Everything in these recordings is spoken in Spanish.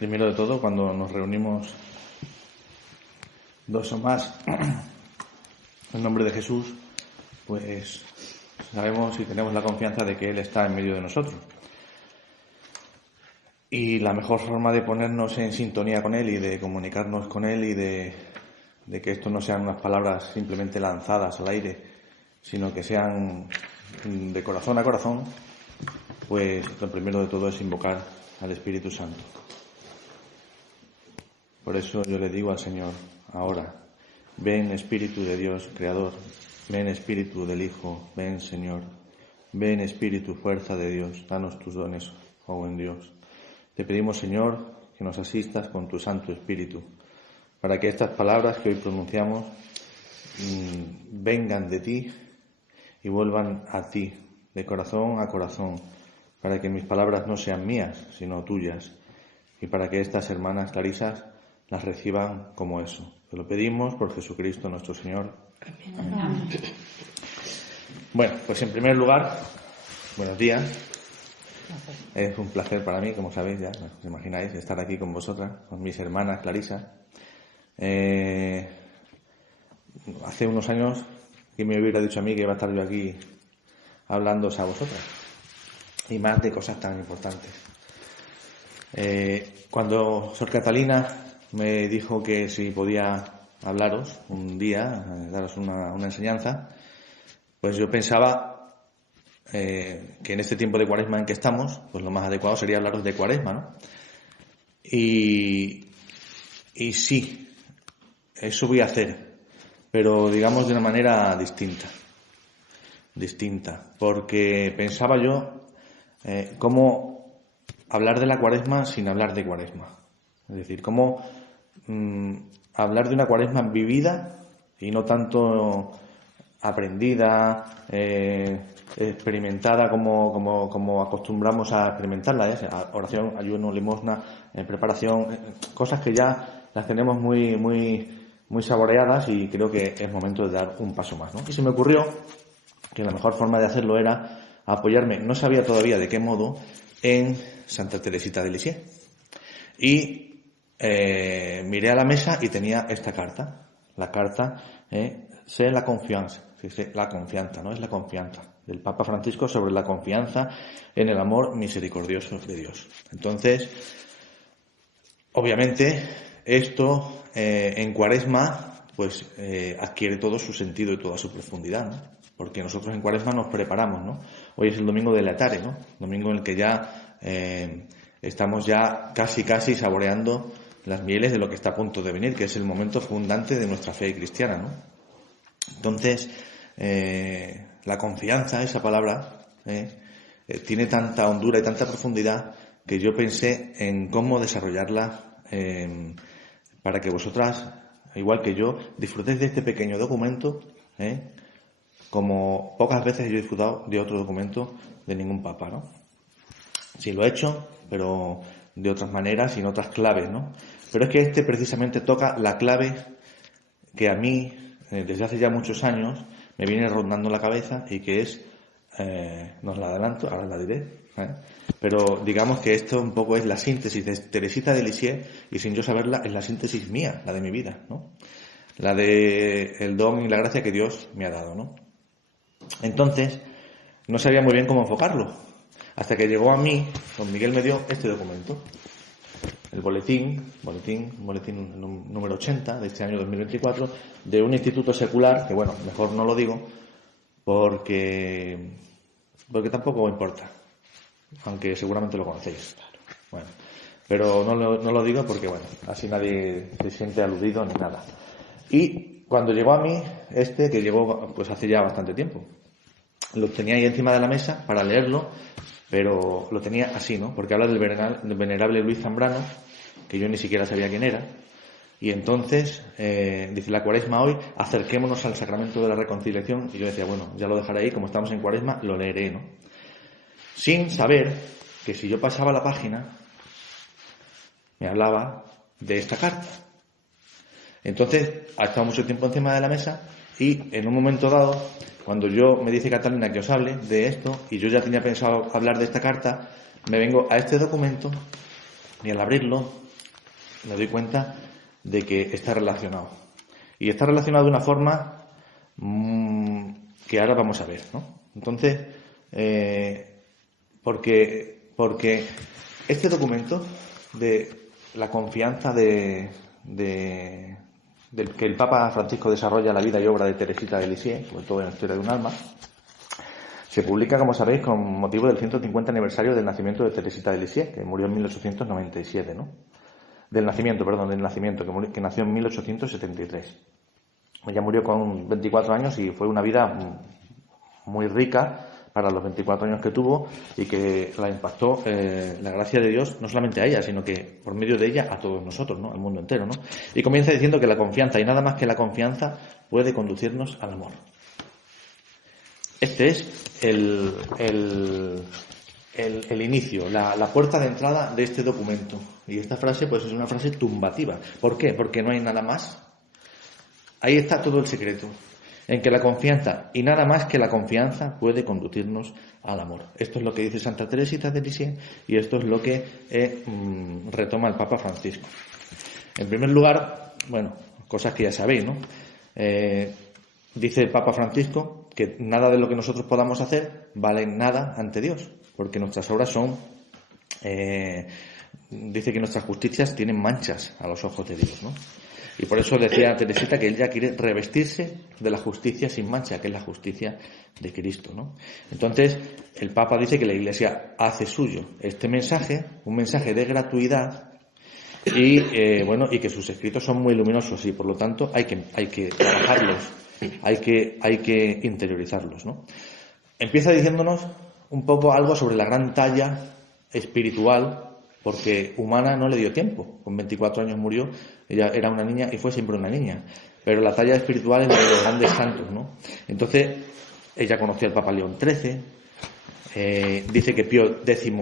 Primero de todo, cuando nos reunimos dos o más en nombre de Jesús, pues sabemos y tenemos la confianza de que Él está en medio de nosotros. Y la mejor forma de ponernos en sintonía con Él y de comunicarnos con Él y de que esto no sean unas palabras simplemente lanzadas al aire, sino que sean de corazón a corazón, pues lo primero de todo es invocar al Espíritu Santo. Por eso yo le digo al Señor ahora: ven Espíritu de Dios Creador, ven Espíritu del Hijo, ven Señor, ven Espíritu fuerza de Dios, danos tus dones, oh buen Dios. Te pedimos, Señor, que nos asistas con tu Santo Espíritu, para que estas palabras que hoy pronunciamos vengan de ti y vuelvan a ti, de corazón a corazón, para que mis palabras no sean mías, sino tuyas, y para que estas hermanas clarisas las reciban como eso. Te lo pedimos por Jesucristo nuestro Señor. Amén. Bueno, pues en primer lugar, buenos días. Es un placer para mí, como sabéis ya, os imagináis, estar aquí con vosotras, con mis hermanas clarisas. Hace unos años, ¿quién me hubiera dicho a mí que iba a estar yo aquí hablándoos a vosotras? Y más de cosas tan importantes. Cuando Sor Catalina me dijo que si podía hablaros un día, daros una enseñanza, pues yo pensaba que en este tiempo de Cuaresma en que estamos, pues lo más adecuado sería hablaros de Cuaresma, ¿no? Y sí, eso voy a hacer, pero digamos de una manera distinta, porque pensaba yo cómo hablar de la Cuaresma sin hablar de Cuaresma. Es decir, cómo hablar de una Cuaresma vivida y no tanto aprendida, experimentada como acostumbramos a experimentarla, oración, ayuno, limosna, preparación, cosas que ya las tenemos muy saboreadas, y creo que es momento de dar un paso más, ¿no? Y se me ocurrió que la mejor forma de hacerlo era apoyarme, no sabía todavía de qué modo, en Santa Teresita de Lisieux. Y miré a la mesa y tenía esta carta. La carta, sé la confianza. La confianza, ¿no? Es la confianza del Papa Francisco sobre la confianza en el amor misericordioso de Dios. Entonces, obviamente, esto en Cuaresma, pues adquiere todo su sentido y toda su profundidad, ¿no? Porque nosotros en Cuaresma nos preparamos, ¿no? Hoy es el domingo de Laetare, ¿no? Domingo en el que ya estamos ya casi saboreando las mieles de lo que está a punto de venir, que es el momento fundante de nuestra fe cristiana, ¿no? Entonces, la confianza, esa palabra, tiene tanta hondura y tanta profundidad que yo pensé en cómo desarrollarla para que vosotras, igual que yo, disfrutéis de este pequeño documento, como pocas veces yo he disfrutado de otro documento de ningún papa, ¿no? Sí lo he hecho, pero de otras maneras y en otras claves, ¿no? Pero es que este precisamente toca la clave que a mí, desde hace ya muchos años, me viene rondando la cabeza, y que es, no os la adelanto, ahora la diré, pero digamos que esto un poco es la síntesis de Teresita de Lisieux, y sin yo saberla es la síntesis mía, la de mi vida, ¿no? La de el don y la gracia que Dios me ha dado, ¿no? Entonces, no sabía muy bien cómo enfocarlo, hasta que llegó a mí, don Miguel me dio este documento, el boletín número 80 de este año 2024, de un instituto secular, que bueno, mejor no lo digo, porque tampoco importa, aunque seguramente lo conocéis. Bueno, pero no lo digo porque, bueno, así nadie se siente aludido ni nada. Y cuando llegó a mí, que llegó pues hace ya bastante tiempo, lo tenía ahí encima de la mesa para leerlo, pero lo tenía así, ¿no? Porque habla del venerable Luis Zambrano, que yo ni siquiera sabía quién era. Y entonces, dice la Cuaresma hoy, acerquémonos al sacramento de la reconciliación. Y yo decía, bueno, ya lo dejaré ahí, como estamos en Cuaresma, lo leeré, ¿no? Sin saber que si yo pasaba la página, me hablaba de esta carta. Entonces, ha estado mucho tiempo encima de la mesa, y en un momento dado, cuando me dice Catalina que os hable de esto, y yo ya tenía pensado hablar de esta carta, me vengo a este documento, y al abrirlo me doy cuenta de que está relacionado. Y está relacionado de una forma que ahora vamos a ver, ¿no? Entonces, porque este documento de la confianza del que el Papa Francisco desarrolla la vida y obra de Teresita de Lisieux, sobre todo en la historia de un alma, se publica, como sabéis, con motivo del 150 aniversario del nacimiento de Teresita de Lisieux, que murió en 1897, ¿no? Del nacimiento, que nació en 1873. Ella murió con 24 años y fue una vida muy rica para los 24 años que tuvo y que la impactó la gracia de Dios, no solamente a ella, sino que por medio de ella a todos nosotros, ¿no? Al mundo entero, ¿no? Y comienza diciendo que la confianza, y nada más que la confianza, puede conducirnos al amor. Este es el inicio, la puerta de entrada de este documento. Y esta frase, pues, es una frase tumbativa. ¿Por qué? Porque no hay nada más. Ahí está todo el secreto, en que la confianza, y nada más que la confianza, puede conducirnos al amor. Esto es lo que dice Santa Teresita de Lisieux y esto es lo que retoma el Papa Francisco. En primer lugar, bueno, cosas que ya sabéis, ¿no? Dice el Papa Francisco que nada de lo que nosotros podamos hacer vale nada ante Dios, porque nuestras obras son... dice que nuestras justicias tienen manchas a los ojos de Dios, ¿no? Y por eso decía Teresita que ella quiere revestirse de la justicia sin mancha, que es la justicia de Cristo, ¿no? Entonces, el Papa dice que la Iglesia hace suyo este mensaje, un mensaje de gratuidad, y que sus escritos son muy luminosos y por lo tanto hay que trabajarlos, hay que interiorizarlos, ¿no? Empieza diciéndonos un poco algo sobre la gran talla espiritual, porque humana no le dio tiempo. Con 24 años murió, ella era una niña y fue siempre una niña. Pero la talla espiritual es de los grandes santos, ¿no? Entonces, ella conoció al Papa León XIII, dice que Pío X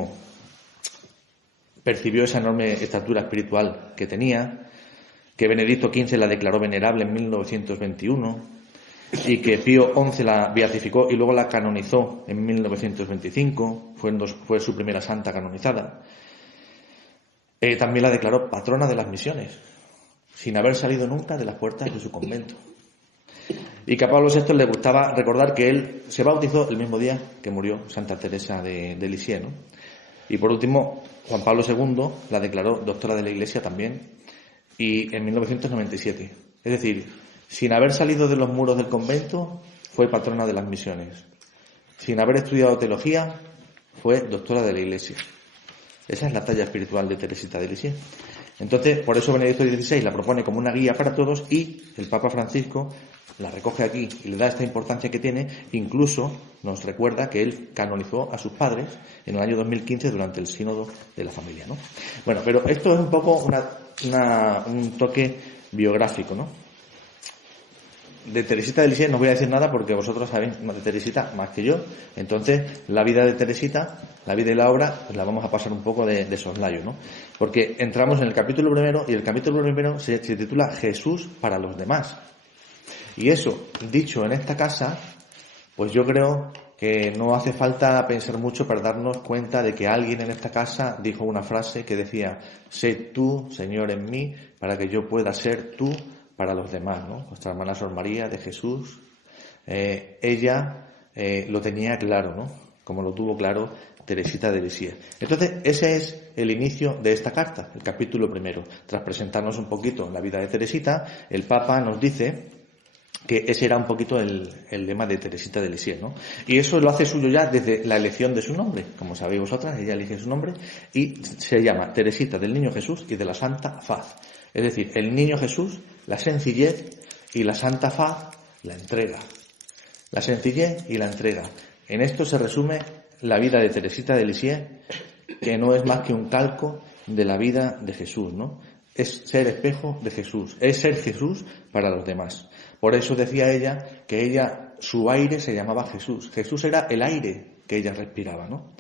percibió esa enorme estatura espiritual que tenía, que Benedicto XV la declaró venerable en 1921 y que Pío XI la beatificó y luego la canonizó en 1925, fue su primera santa canonizada. También la declaró patrona de las misiones, sin haber salido nunca de las puertas de su convento. Y que a Pablo VI le gustaba recordar que él se bautizó el mismo día que murió Santa Teresa de Lisieux, ¿no? Y por último, Juan Pablo II la declaró doctora de la Iglesia también, y en 1997. Es decir, sin haber salido de los muros del convento, fue patrona de las misiones. Sin haber estudiado teología, fue doctora de la Iglesia. Esa es la talla espiritual de Teresita de Lisieux. Entonces, por eso Benedicto XVI la propone como una guía para todos y el Papa Francisco la recoge aquí y le da esta importancia que tiene. Incluso nos recuerda que él canonizó a sus padres en el año 2015 durante el Sínodo de la Familia, ¿no? Bueno, pero esto es un poco un toque biográfico, ¿no? De Teresita de Lisieux no voy a decir nada porque vosotros sabéis más de Teresita más que yo. Entonces, la vida de Teresita, la vida y la obra, pues la vamos a pasar un poco de soslayo, ¿no? Porque entramos en el capítulo primero y el capítulo primero se titula Jesús para los demás. Y eso, dicho en esta casa, pues yo creo que no hace falta pensar mucho para darnos cuenta de que alguien en esta casa dijo una frase que decía: sé tú, Señor, en mí, para que yo pueda ser tú para los demás, ¿no? Nuestra hermana Sor María de Jesús, ella lo tenía claro, ¿no? Como lo tuvo claro Teresita de Lisieux. Entonces, ese es el inicio de esta carta, el capítulo primero. Tras presentarnos un poquito la vida de Teresita, el Papa nos dice que ese era un poquito el lema de Teresita de Lisieux, ¿no? Y eso lo hace suyo ya desde la elección de su nombre. Como sabéis vosotras, ella elige su nombre y se llama Teresita del Niño Jesús y de la Santa Faz. Es decir, el Niño Jesús, la sencillez, y la Santa Faz, la entrega. La sencillez y la entrega. En esto se resume la vida de Teresita de Lisieux, que no es más que un calco de la vida de Jesús, ¿no? Es ser espejo de Jesús, es ser Jesús para los demás. Por eso decía ella que su aire se llamaba Jesús. Jesús era el aire que ella respiraba, ¿no?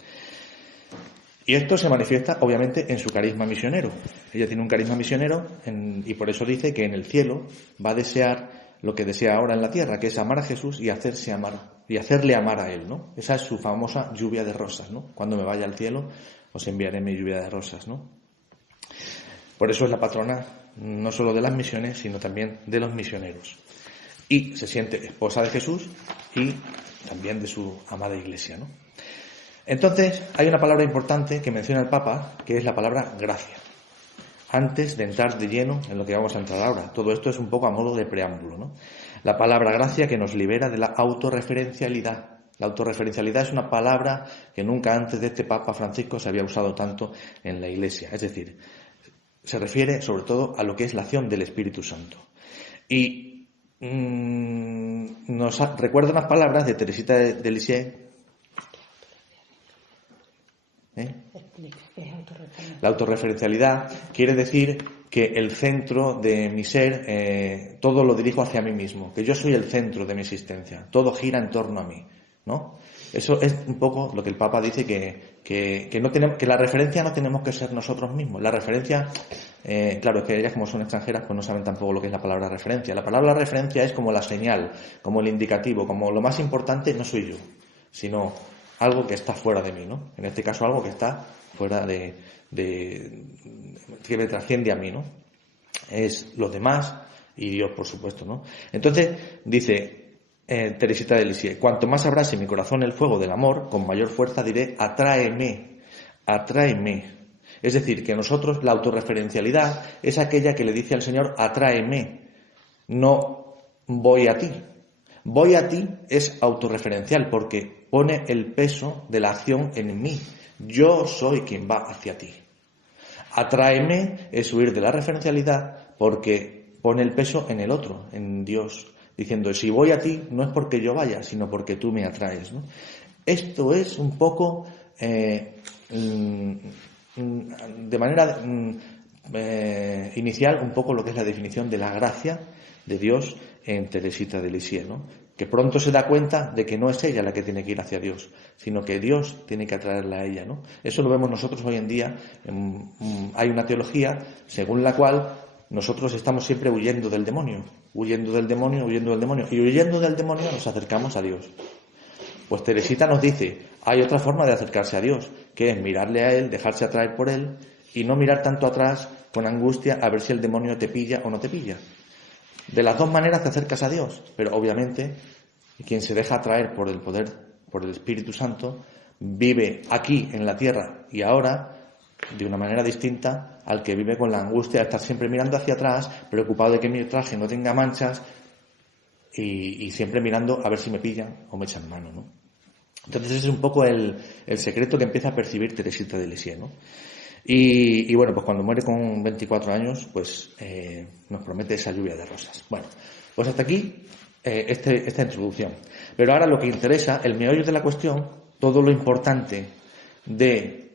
Y esto se manifiesta, obviamente, en su carisma misionero. Ella tiene un carisma misionero y por eso dice que en el cielo va a desear lo que desea ahora en la tierra, que es amar a Jesús y hacerse amar, y hacerle amar a Él, ¿no? Esa es su famosa lluvia de rosas, ¿no? Cuando me vaya al cielo, os enviaré mi lluvia de rosas, ¿no? Por eso es la patrona no solo de las misiones, sino también de los misioneros. Y se siente esposa de Jesús y también de su amada Iglesia, ¿no? Entonces, hay una palabra importante que menciona el Papa, que es la palabra gracia. Antes de entrar de lleno en lo que vamos a entrar ahora. Todo esto es un poco a modo de preámbulo, ¿no? La palabra gracia que nos libera de la autorreferencialidad. La autorreferencialidad es una palabra que nunca antes de este Papa Francisco se había usado tanto en la Iglesia. Es decir, se refiere sobre todo a lo que es la acción del Espíritu Santo. Y nos recuerda unas palabras de Teresita de Lisieux. La autorreferencialidad quiere decir que el centro de mi ser, todo lo dirijo hacia mí mismo, que yo soy el centro de mi existencia, todo gira en torno a mí, ¿no? Eso es un poco lo que el Papa dice, que no tenemos, que la referencia no tenemos que ser nosotros mismos. La referencia, claro, es que ellas como son extranjeras pues no saben tampoco lo que es la palabra referencia. La palabra referencia es como la señal, como el indicativo, como lo más importante no soy yo, sino algo que está fuera de mí, ¿no? En este caso algo que está fuera que me trasciende a mí, ¿no? Es los demás y Dios, por supuesto, ¿no? Entonces, dice Teresita de Lisieux, cuanto más abrase mi corazón el fuego del amor, con mayor fuerza diré, atráeme, atráeme. Es decir, que nosotros, la autorreferencialidad es aquella que le dice al Señor, atráeme, no voy a ti. Voy a ti es autorreferencial porque pone el peso de la acción en mí. Yo soy quien va hacia ti. Atráeme es huir de la referencialidad porque pone el peso en el otro, en Dios, diciendo, si voy a ti no es porque yo vaya, sino porque tú me atraes, ¿no? Esto es un poco, de manera inicial, un poco lo que es la definición de la gracia de Dios en Teresita de Lisieux, ¿no? Que pronto se da cuenta de que no es ella la que tiene que ir hacia Dios, sino que Dios tiene que atraerla a ella, ¿no? Eso lo vemos nosotros hoy en día. Hay una teología según la cual nosotros estamos siempre huyendo del demonio, huyendo del demonio, huyendo del demonio. Y huyendo del demonio nos acercamos a Dios. Pues Teresita nos dice, hay otra forma de acercarse a Dios, que es mirarle a Él, dejarse atraer por Él y no mirar tanto atrás con angustia a ver si el demonio te pilla o no te pilla. De las dos maneras te acercas a Dios, pero obviamente quien se deja atraer por el poder, por el Espíritu Santo, vive aquí en la tierra y ahora de una manera distinta al que vive con la angustia de estar siempre mirando hacia atrás, preocupado de que mi traje no tenga manchas y siempre mirando a ver si me pillan o me echan mano, ¿no? Entonces ese es un poco el secreto que empieza a percibir Teresita de Lisieux, ¿no? Y bueno, pues cuando muere con 24 años, pues nos promete esa lluvia de rosas. Bueno, pues hasta aquí esta introducción. Pero ahora lo que interesa, el meollo de la cuestión, todo lo importante de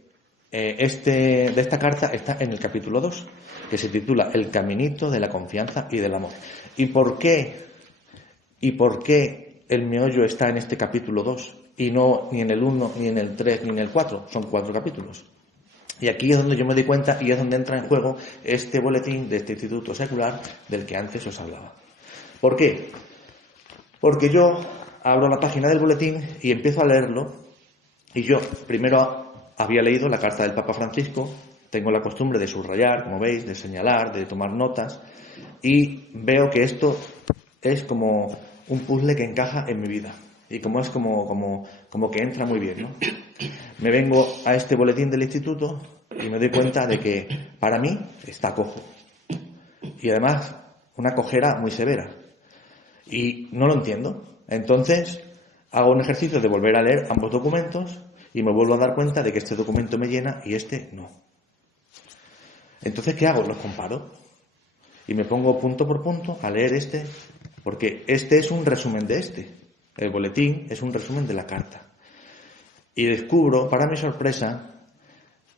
esta carta está en el capítulo 2, que se titula El caminito de la confianza y del amor. ¿Y por qué el meollo está en este capítulo 2 y no ni en el 1, ni en el 3, ni en el 4? Son 4 capítulos. Y aquí es donde yo me di cuenta y es donde entra en juego este boletín de este instituto secular del que antes os hablaba. ¿Por qué? Porque yo abro la página del boletín y empiezo a leerlo y yo primero había leído la carta del Papa Francisco, tengo la costumbre de subrayar, como veis, de señalar, de tomar notas y veo que esto es como un puzzle que encaja en mi vida. Y como es como que entra muy bien, ¿no? Me vengo a este boletín del instituto y me doy cuenta de que para mí está cojo. Y además una cojera muy severa. Y no lo entiendo. Entonces hago un ejercicio de volver a leer ambos documentos y me vuelvo a dar cuenta de que este documento me llena y este no. Entonces, ¿qué hago? Los comparo. Y me pongo punto por punto a leer este, porque este es un resumen de este. El boletín es un resumen de la carta. Y descubro, para mi sorpresa,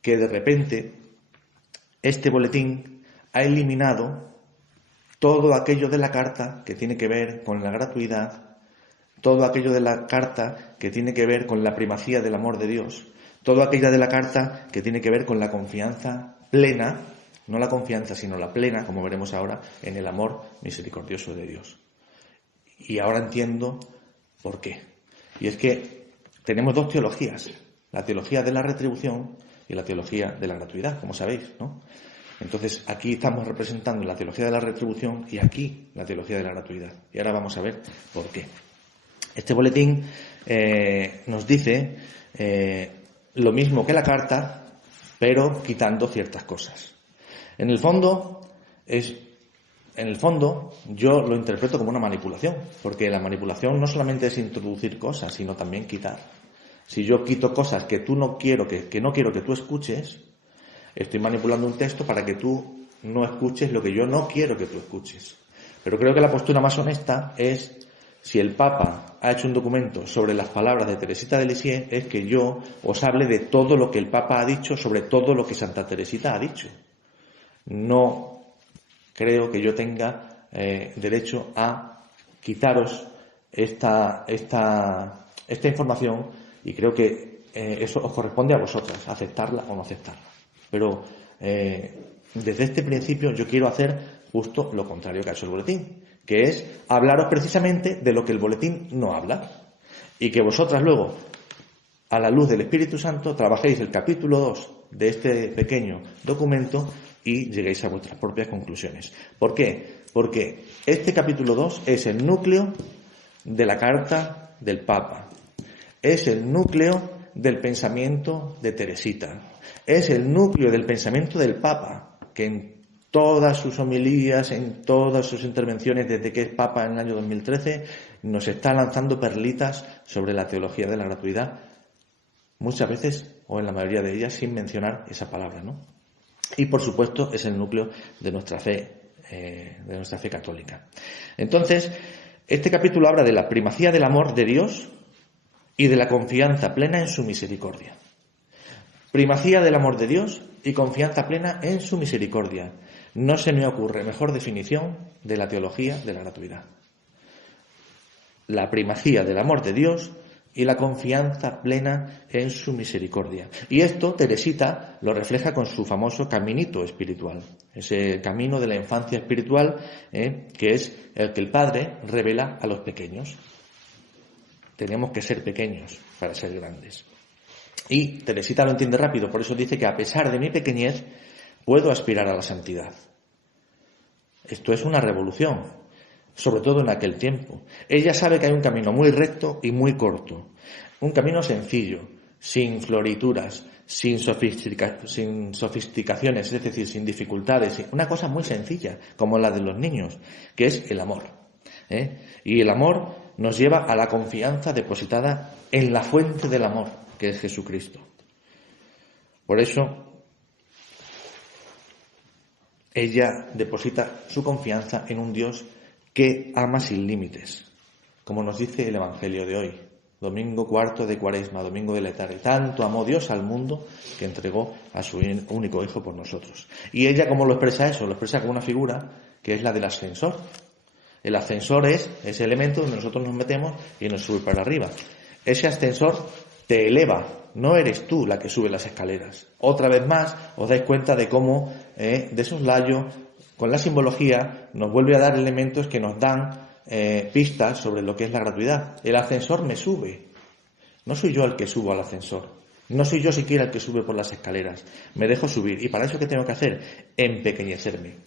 que de repente este boletín ha eliminado todo aquello de la carta que tiene que ver con la gratuidad, todo aquello de la carta que tiene que ver con la primacía del amor de Dios, todo aquello de la carta que tiene que ver con la confianza plena, no la confianza, sino la plena, como veremos ahora, en el amor misericordioso de Dios. Y ahora entiendo ¿por qué? Y es que tenemos dos teologías, la teología de la retribución y la teología de la gratuidad, como sabéis, ¿no? Entonces, aquí estamos representando la teología de la retribución y aquí la teología de la gratuidad. Y ahora vamos a ver por qué. Este boletín nos dice lo mismo que la carta, pero quitando ciertas cosas. En el fondo, yo lo interpreto como una manipulación, porque la manipulación no solamente es introducir cosas, sino también quitar. Si yo quito cosas que no quiero que tú escuches, estoy manipulando un texto para que tú no escuches lo que yo no quiero que tú escuches. Pero creo que la postura más honesta es, si el Papa ha hecho un documento sobre las palabras de Teresita de Lisieux, es que yo os hable de todo lo que el Papa ha dicho sobre todo lo que Santa Teresita ha dicho. No creo que yo tenga derecho a quitaros esta información, y creo que eso os corresponde a vosotras, aceptarla o no aceptarla. Pero desde este principio yo quiero hacer justo lo contrario que ha hecho el boletín, que es hablaros precisamente de lo que el boletín no habla, y que vosotras luego, a la luz del Espíritu Santo, trabajéis el capítulo 2 de este pequeño documento y lleguéis a vuestras propias conclusiones. ¿Por qué? Porque este capítulo 2 es el núcleo de la carta del Papa, es el núcleo del pensamiento de Teresita, es el núcleo del pensamiento del Papa, que en todas sus homilías, en todas sus intervenciones desde que es Papa en el año 2013, nos está lanzando perlitas sobre la teología de la gratuidad, muchas veces, o en la mayoría de ellas, sin mencionar esa palabra, ¿no? Y por supuesto es el núcleo de nuestra fe católica. Entonces, este capítulo habla de la primacía del amor de Dios y de la confianza plena en su misericordia. Primacía del amor de Dios y confianza plena en su misericordia. No se me ocurre mejor definición de la teología de la gratuidad. La primacía del amor de Dios y la confianza plena en su misericordia. Y esto Teresita lo refleja con su famoso caminito espiritual, ese camino de la infancia espiritual, que es el que el Padre revela a los pequeños. Tenemos que ser pequeños para ser grandes. Y Teresita lo entiende rápido, por eso dice que a pesar de mi pequeñez puedo aspirar a la santidad. Esto es una revolución, sobre todo en aquel tiempo. Ella sabe que hay un camino muy recto y muy corto, un camino sencillo, sin florituras, sin sofisticaciones, es decir, sin dificultades, una cosa muy sencilla, como la de los niños, que es el amor. Y el amor nos lleva a la confianza depositada en la fuente del amor, que es Jesucristo. Por eso, ella deposita su confianza en un Dios que ama sin límites, como nos dice el Evangelio de hoy, domingo cuarto de Cuaresma, domingo de Laetare. Tanto amó Dios al mundo que entregó a su único Hijo por nosotros. Y ella, ¿cómo lo expresa eso? Lo expresa con una figura que es la del ascensor. El ascensor es ese elemento donde nosotros nos metemos y nos sube para arriba. Ese ascensor te eleva, no eres tú la que sube las escaleras. Otra vez más os dais cuenta de cómo de soslayo, con la simbología, nos vuelve a dar elementos que nos dan pistas sobre lo que es la gratuidad. El ascensor me sube. No soy yo el que subo al ascensor. No soy yo siquiera el que sube por las escaleras. Me dejo subir. ¿Y para eso qué tengo que hacer? Empequeñecerme.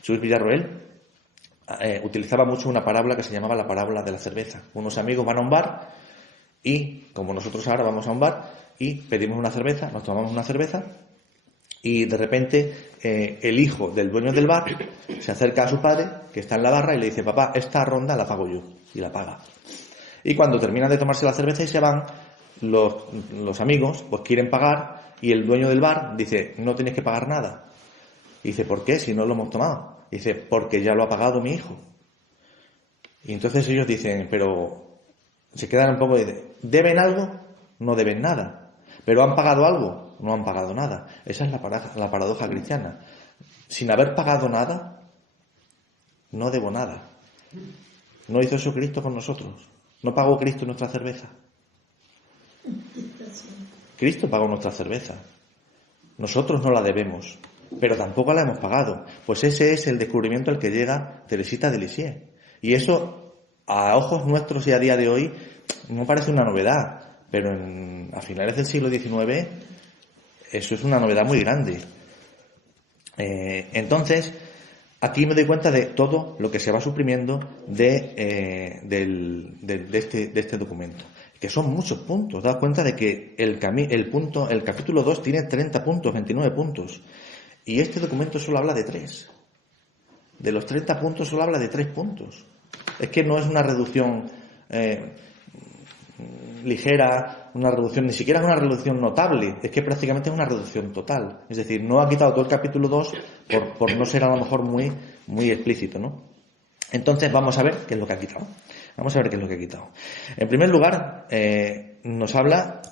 Jesús Villarroel utilizaba mucho una parábola que se llamaba la parábola de la cerveza. Unos amigos van a un bar y, como nosotros ahora vamos a un bar y pedimos una cerveza, nos tomamos una cerveza y de repente el hijo del dueño del bar se acerca a su padre, que está en la barra, y le dice: papá, esta ronda la pago yo, y la paga. Y cuando terminan de tomarse la cerveza y se van, los amigos pues quieren pagar y el dueño del bar dice: no tienes que pagar nada. Y dice: ¿por qué? Si no lo hemos tomado. Y dice: porque ya lo ha pagado mi hijo. Y entonces ellos dicen, pero se quedan un poco y dicen: ¿deben algo? No deben nada. ¿Pero han pagado algo? No han pagado nada. Esa es la paradoja cristiana. Sin haber pagado nada, no debo nada. ¿No hizo eso Cristo con nosotros? ¿No pagó Cristo nuestra cerveza? Cristo pagó nuestra cerveza. Nosotros no la debemos, pero tampoco la hemos pagado. Pues ese es el descubrimiento al que llega Teresita de Lisieux. Y eso, a ojos nuestros y a día de hoy, no parece una novedad, pero a finales del siglo XIX eso es una novedad muy grande. Entonces, aquí me doy cuenta de todo lo que se va suprimiendo de este documento, que son muchos puntos. Daos cuenta de que el capítulo 2 tiene 30 puntos, 29 puntos, y este documento solo habla de 3. De los 30 puntos solo habla de 3 puntos. Es que no es una reducción ligera, una reducción, ni siquiera es una reducción notable, es que prácticamente es una reducción total. Es decir, no ha quitado todo el capítulo 2 por no ser a lo mejor muy explícito, ¿no? Entonces vamos a ver qué es lo que ha quitado. En primer lugar, nos habla,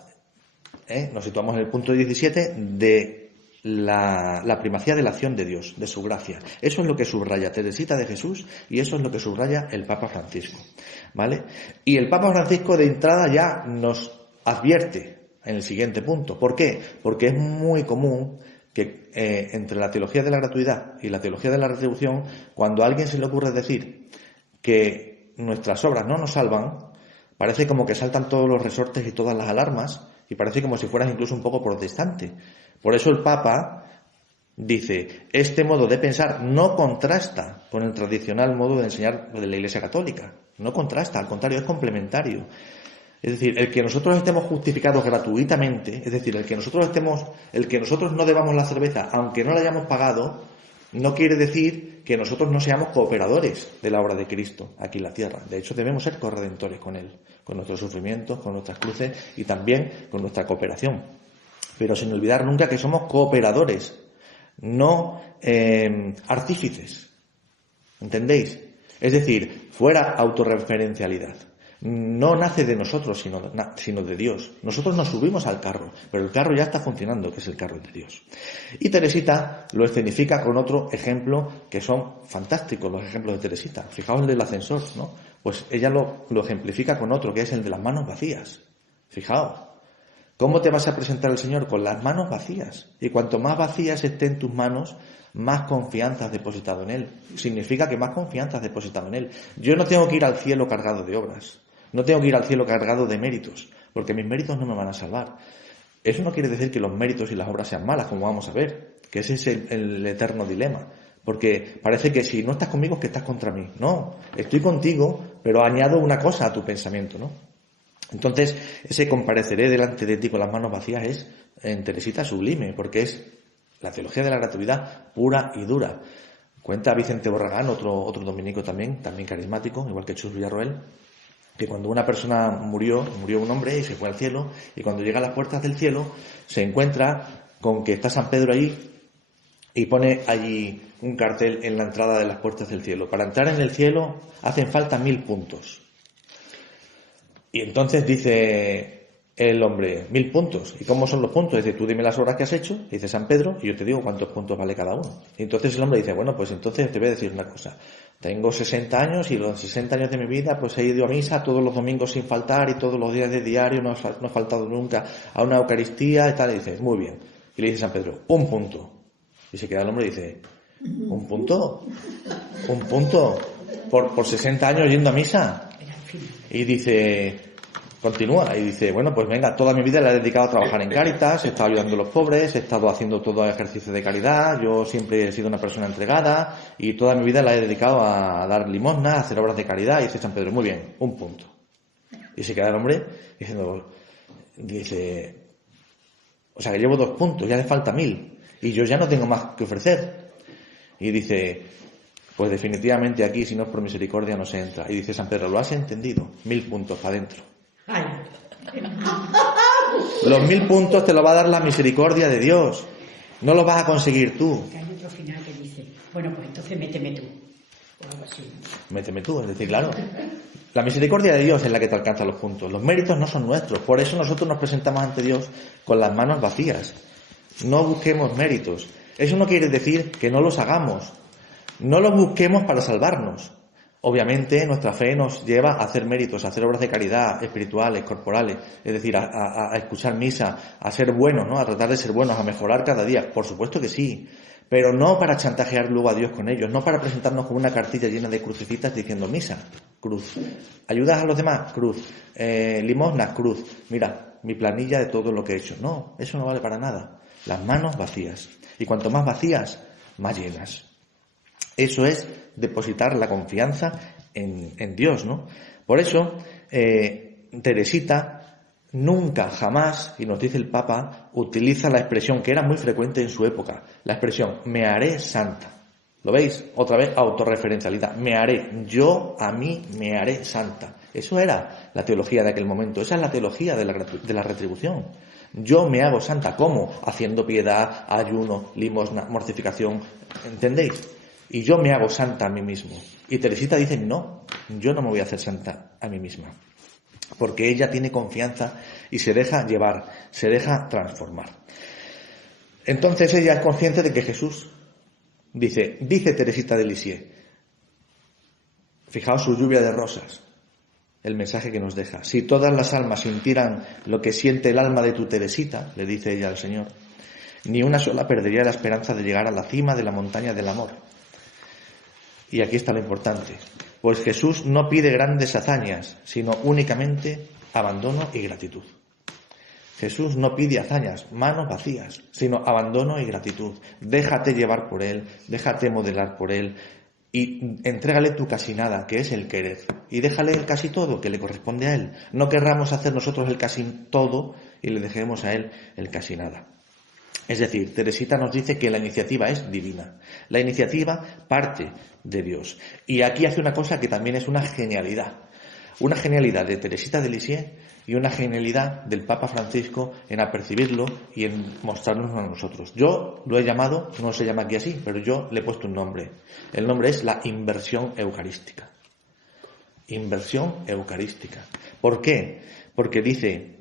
nos situamos en el punto 17, de la primacía de la acción de Dios, de su gracia. Eso es lo que subraya Teresita de Jesús y eso es lo que subraya el Papa Francisco, ¿vale? Y el Papa Francisco de entrada ya nos advierte en el siguiente punto. ¿Por qué? Porque es muy común que entre la teología de la gratuidad y la teología de la retribución, cuando a alguien se le ocurre decir que nuestras obras no nos salvan, parece como que saltan todos los resortes y todas las alarmas y parece como si fueras incluso un poco protestante. Por eso el Papa dice, este modo de pensar no contrasta con el tradicional modo de enseñar de la Iglesia Católica. No contrasta, al contrario, es complementario. Es decir, el que nosotros estemos justificados gratuitamente, es decir, el que nosotros no debamos la cerveza, aunque no la hayamos pagado, no quiere decir que nosotros no seamos cooperadores de la obra de Cristo aquí en la tierra. De hecho, debemos ser corredentores con Él, con nuestros sufrimientos, con nuestras cruces y también con nuestra cooperación. Pero sin olvidar nunca que somos cooperadores, no artífices. ¿Entendéis? Es decir, fuera autorreferencialidad. No nace de nosotros, sino de Dios. Nosotros nos subimos al carro, pero el carro ya está funcionando, que es el carro de Dios. Y Teresita lo escenifica con otro ejemplo que son fantásticos, los ejemplos de Teresita. Fijaos el del ascensor, ¿no? Pues ella lo ejemplifica con otro, que es el de las manos vacías. Fijaos. ¿Cómo te vas a presentar al Señor? Con las manos vacías. Y cuanto más vacías estén tus manos, más confianza has depositado en Él. Significa que más confianza has depositado en Él. Yo no tengo que ir al cielo cargado de obras. No tengo que ir al cielo cargado de méritos, porque mis méritos no me van a salvar. Eso no quiere decir que los méritos y las obras sean malas, como vamos a ver, que ese es el eterno dilema. Porque parece que si no estás conmigo es que estás contra mí. No, estoy contigo, pero añado una cosa a tu pensamiento, ¿no? Entonces, ese compareceré delante de ti con las manos vacías es, en Teresita, sublime, porque es la teología de la gratuidad pura y dura. Cuenta Vicente Borragán, otro dominico también carismático, igual que Chus Villarroel, que cuando una persona murió un hombre y se fue al cielo, y cuando llega a las puertas del cielo, se encuentra con que está San Pedro allí y pone allí un cartel en la entrada de las puertas del cielo. Para entrar en el cielo hacen falta 1000 puntos. Y entonces dice el hombre, 1000 puntos. ¿Y cómo son los puntos? Dice, tú dime las obras que has hecho, dice San Pedro, y yo te digo cuántos puntos vale cada uno. Y entonces el hombre dice, bueno, pues entonces te voy a decir una cosa. Tengo 60 años y los 60 años de mi vida pues he ido a misa todos los domingos sin faltar y todos los días de diario, no he faltado nunca a una Eucaristía y tal. Y dice, muy bien. Y le dice San Pedro, 1 punto. Y se queda el hombre y dice, ¿1 punto? ¿1 punto? ¿Por 60 años yendo a misa? Y dice, continúa, y dice, bueno, pues venga, toda mi vida la he dedicado a trabajar en Cáritas, he estado ayudando a los pobres, he estado haciendo todo ejercicio de caridad, yo siempre he sido una persona entregada y toda mi vida la he dedicado a dar limosna, a hacer obras de caridad. Y dice San Pedro, muy bien, 1 punto. Y se queda el hombre diciendo, o sea que llevo 2 puntos, ya le falta 1000 y yo ya no tengo más que ofrecer. Y dice, pues definitivamente aquí, si no es por misericordia, no se entra. Y dice San Pedro, ¿lo has entendido? 1000 puntos para adentro. Ay. Los 1000 puntos te lo va a dar la misericordia de Dios. No los vas a conseguir tú. Hay otro final que dice, bueno, pues entonces méteme tú. O algo así. Méteme tú, es decir, claro. La misericordia de Dios es la que te alcanza los puntos. Los méritos no son nuestros. Por eso nosotros nos presentamos ante Dios con las manos vacías. No busquemos méritos. Eso no quiere decir que no los hagamos. No los busquemos para salvarnos. Obviamente nuestra fe nos lleva a hacer méritos, a hacer obras de caridad espirituales, corporales, es decir, a escuchar misa, a ser buenos, ¿no? A tratar de ser buenos, a mejorar cada día. Por supuesto que sí, pero no para chantajear luego a Dios con ellos, no para presentarnos con una cartilla llena de crucecitas diciendo misa, cruz, ayudas a los demás, cruz, limosnas, cruz, mira, mi planilla de todo lo que he hecho. No, eso no vale para nada. Las manos vacías. Y cuanto más vacías, más llenas. Eso es depositar la confianza en Dios, ¿no? Por eso, Teresita nunca, jamás, y nos dice el Papa, utiliza la expresión que era muy frecuente en su época, la expresión me haré santa. ¿Lo veis? Otra vez autorreferencialidad. Me haré, yo a mí me haré santa. Eso era la teología de aquel momento. Esa es la teología de la retribución. Yo me hago santa. ¿Cómo? Haciendo piedad, ayuno, limosna, mortificación. ¿Entendéis? Y yo me hago santa a mí mismo. Y Teresita dice, no, yo no me voy a hacer santa a mí misma. Porque ella tiene confianza y se deja llevar, se deja transformar. Entonces ella es consciente de que Jesús dice Teresita de Lisieux, fijaos su lluvia de rosas, el mensaje que nos deja. Si todas las almas sintieran lo que siente el alma de tu Teresita, le dice ella al Señor, ni una sola perdería la esperanza de llegar a la cima de la montaña del amor. Y aquí está lo importante. Pues Jesús no pide grandes hazañas, sino únicamente abandono y gratitud. Jesús no pide hazañas, manos vacías, sino abandono y gratitud. Déjate llevar por Él, déjate modelar por Él y entrégale tu casi nada, que es el querer. Y déjale el casi todo, que le corresponde a Él. No querramos hacer nosotros el casi todo y le dejemos a Él el casi nada. Es decir, Teresita nos dice que la iniciativa es divina. La iniciativa parte de Dios. Y aquí hace una cosa que también es una genialidad. Una genialidad de Teresita de Lisieux y una genialidad del Papa Francisco en apercibirlo y en mostrarnos a nosotros. Yo lo he llamado, no se llama aquí así, pero yo le he puesto un nombre. El nombre es la inversión eucarística. Inversión eucarística. ¿Por qué? Porque dice,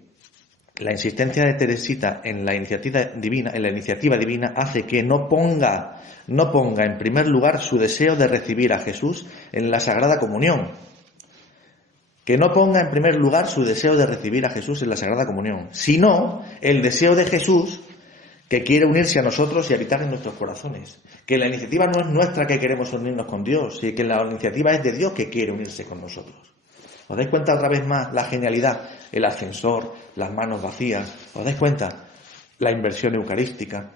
la insistencia de Teresita en la iniciativa divina hace que no ponga en primer lugar su deseo de recibir a Jesús en la Sagrada Comunión. Que no ponga en primer lugar su deseo de recibir a Jesús en la Sagrada Comunión, sino el deseo de Jesús que quiere unirse a nosotros y habitar en nuestros corazones. Que la iniciativa no es nuestra que queremos unirnos con Dios, sino que la iniciativa es de Dios que quiere unirse con nosotros. ¿Os dais cuenta otra vez más la genialidad? El ascensor, las manos vacías. ¿Os dais cuenta? La inversión eucarística.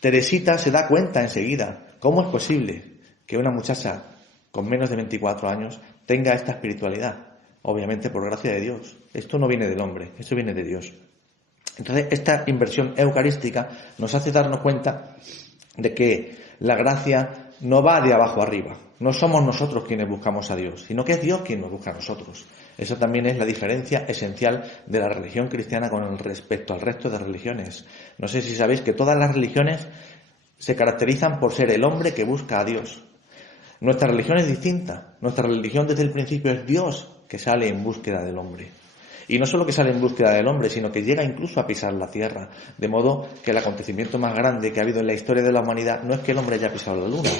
Teresita se da cuenta enseguida. ¿Cómo es posible que una muchacha con menos de 24 años tenga esta espiritualidad? Obviamente por gracia de Dios. Esto no viene del hombre, esto viene de Dios. Entonces, esta inversión eucarística nos hace darnos cuenta de que la gracia no va de abajo arriba. No somos nosotros quienes buscamos a Dios, sino que es Dios quien nos busca a nosotros. Eso también es la diferencia esencial de la religión cristiana con respecto al resto de religiones. No sé si sabéis que todas las religiones se caracterizan por ser el hombre que busca a Dios. Nuestra religión es distinta. Nuestra religión desde el principio es Dios que sale en búsqueda del hombre. Y no solo que sale en búsqueda del hombre, sino que llega incluso a pisar la tierra. De modo que el acontecimiento más grande que ha habido en la historia de la humanidad no es que el hombre haya pisado la luna,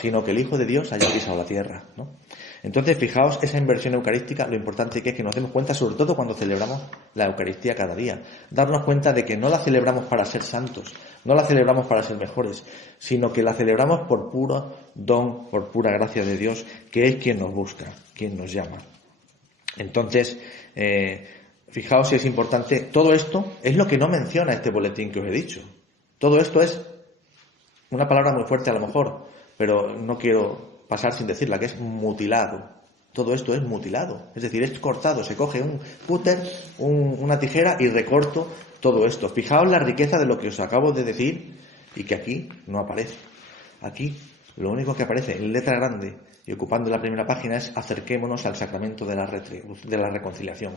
sino que el Hijo de Dios haya pisado la tierra, ¿no? Entonces, fijaos, esa inversión eucarística, lo importante que es que nos demos cuenta, sobre todo cuando celebramos la Eucaristía cada día. Darnos cuenta de que no la celebramos para ser santos, no la celebramos para ser mejores, sino que la celebramos por puro don, por pura gracia de Dios, que es quien nos busca, quien nos llama. Entonces, fijaos si es importante. Todo esto es lo que no menciona este boletín que os he dicho. Todo esto es una palabra muy fuerte a lo mejor, pero no quiero pasar sin decirla, que es mutilado. Todo esto es mutilado, es decir, es cortado. Se coge un cúter, una tijera y recorto todo esto. Fijaos la riqueza de lo que os acabo de decir y que aquí no aparece. Aquí lo único que aparece en letra grande y ocupando la primera página es acerquémonos al sacramento de la reconciliación.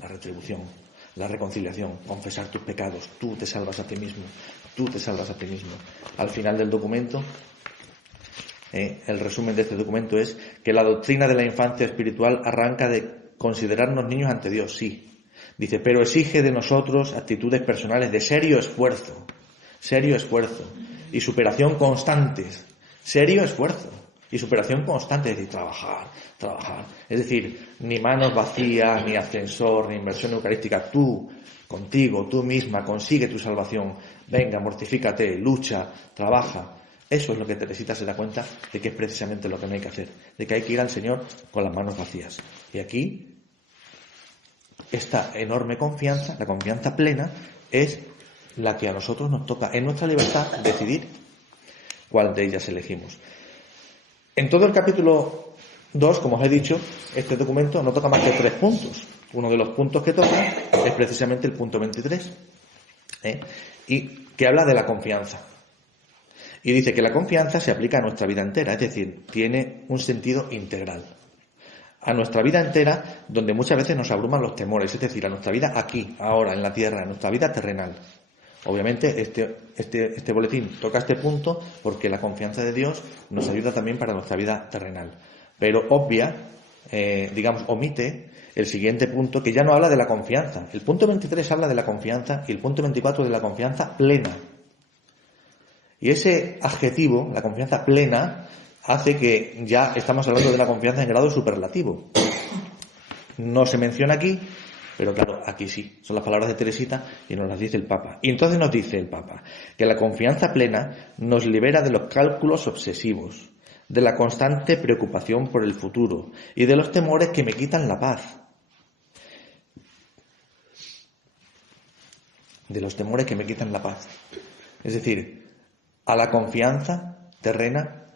La retribución, la reconciliación, confesar tus pecados, tú te salvas a ti mismo, tú te salvas a ti mismo. Al final del documento, el resumen de este documento es que la doctrina de la infancia espiritual arranca de considerarnos niños ante Dios, sí. Dice, pero exige de nosotros actitudes personales de serio esfuerzo y superación constantes, serio esfuerzo y superación constante, es decir, trabajar. Es decir, ni manos vacías, ni ascensor, ni inversión eucarística. Tú, contigo, tú misma, consigue tu salvación. Venga, mortifícate, lucha, trabaja. Eso es lo que Teresita se da cuenta de que es precisamente lo que no hay que hacer, de que hay que ir al Señor con las manos vacías. Y aquí, esta enorme confianza, la confianza plena, es la que a nosotros nos toca en nuestra libertad decidir. cuál de ellas elegimos. En todo el capítulo 2, como os he dicho, este documento no toca más que 3 puntos. Uno de los puntos que toca es precisamente el punto 23, y que habla de la confianza. Y dice que la confianza se aplica a nuestra vida entera, es decir, tiene un sentido integral. A nuestra vida entera, donde muchas veces nos abruman los temores, es decir, a nuestra vida aquí, ahora, en la tierra, a nuestra vida terrenal. Obviamente, este boletín toca este punto porque la confianza de Dios nos ayuda también para nuestra vida terrenal. Pero omite el siguiente punto, que ya no habla de la confianza. El punto 23 habla de la confianza y el punto 24 de la confianza plena. Y ese adjetivo, la confianza plena, hace que ya estamos hablando de una confianza en grado superlativo. No se menciona aquí, pero claro, aquí sí. Son las palabras de Teresita y nos las dice el Papa. Y entonces nos dice el Papa que la confianza plena nos libera de los cálculos obsesivos, de la constante preocupación por el futuro y de los temores que me quitan la paz. De los temores que me quitan la paz. Es decir, a la confianza terrena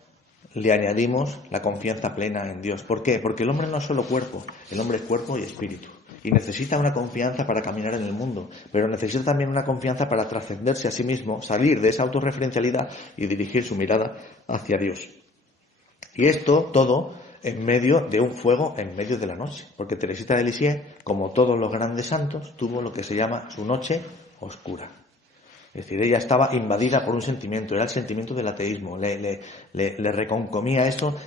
le añadimos la confianza plena en Dios. ¿Por qué? Porque el hombre no es solo cuerpo, el hombre es cuerpo y espíritu. Y necesita una confianza para caminar en el mundo, pero necesita también una confianza para trascenderse a sí mismo, salir de esa autorreferencialidad y dirigir su mirada hacia Dios. Y esto todo en medio de un fuego en medio de la noche, porque Teresita de Lisieux, como todos los grandes santos, tuvo lo que se llama su noche oscura. Es decir, ella estaba invadida por un sentimiento, era el sentimiento del ateísmo, le reconcomía eso,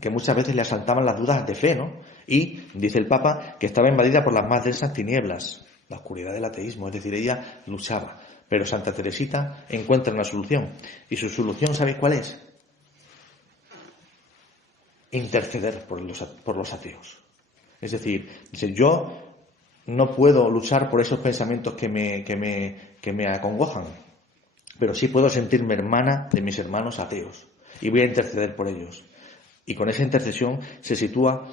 que muchas veces le asaltaban las dudas de fe, ¿no? Y dice el Papa que estaba invadida por las más densas tinieblas, la oscuridad del ateísmo, es decir, ella luchaba. Pero Santa Teresita encuentra una solución. ¿Y su solución sabéis cuál es? Interceder por los ateos. Es decir, dice, yo no puedo luchar por esos pensamientos que me acongojan, pero sí puedo sentirme hermana de mis hermanos ateos y voy a interceder por ellos. Y con esa intercesión se sitúa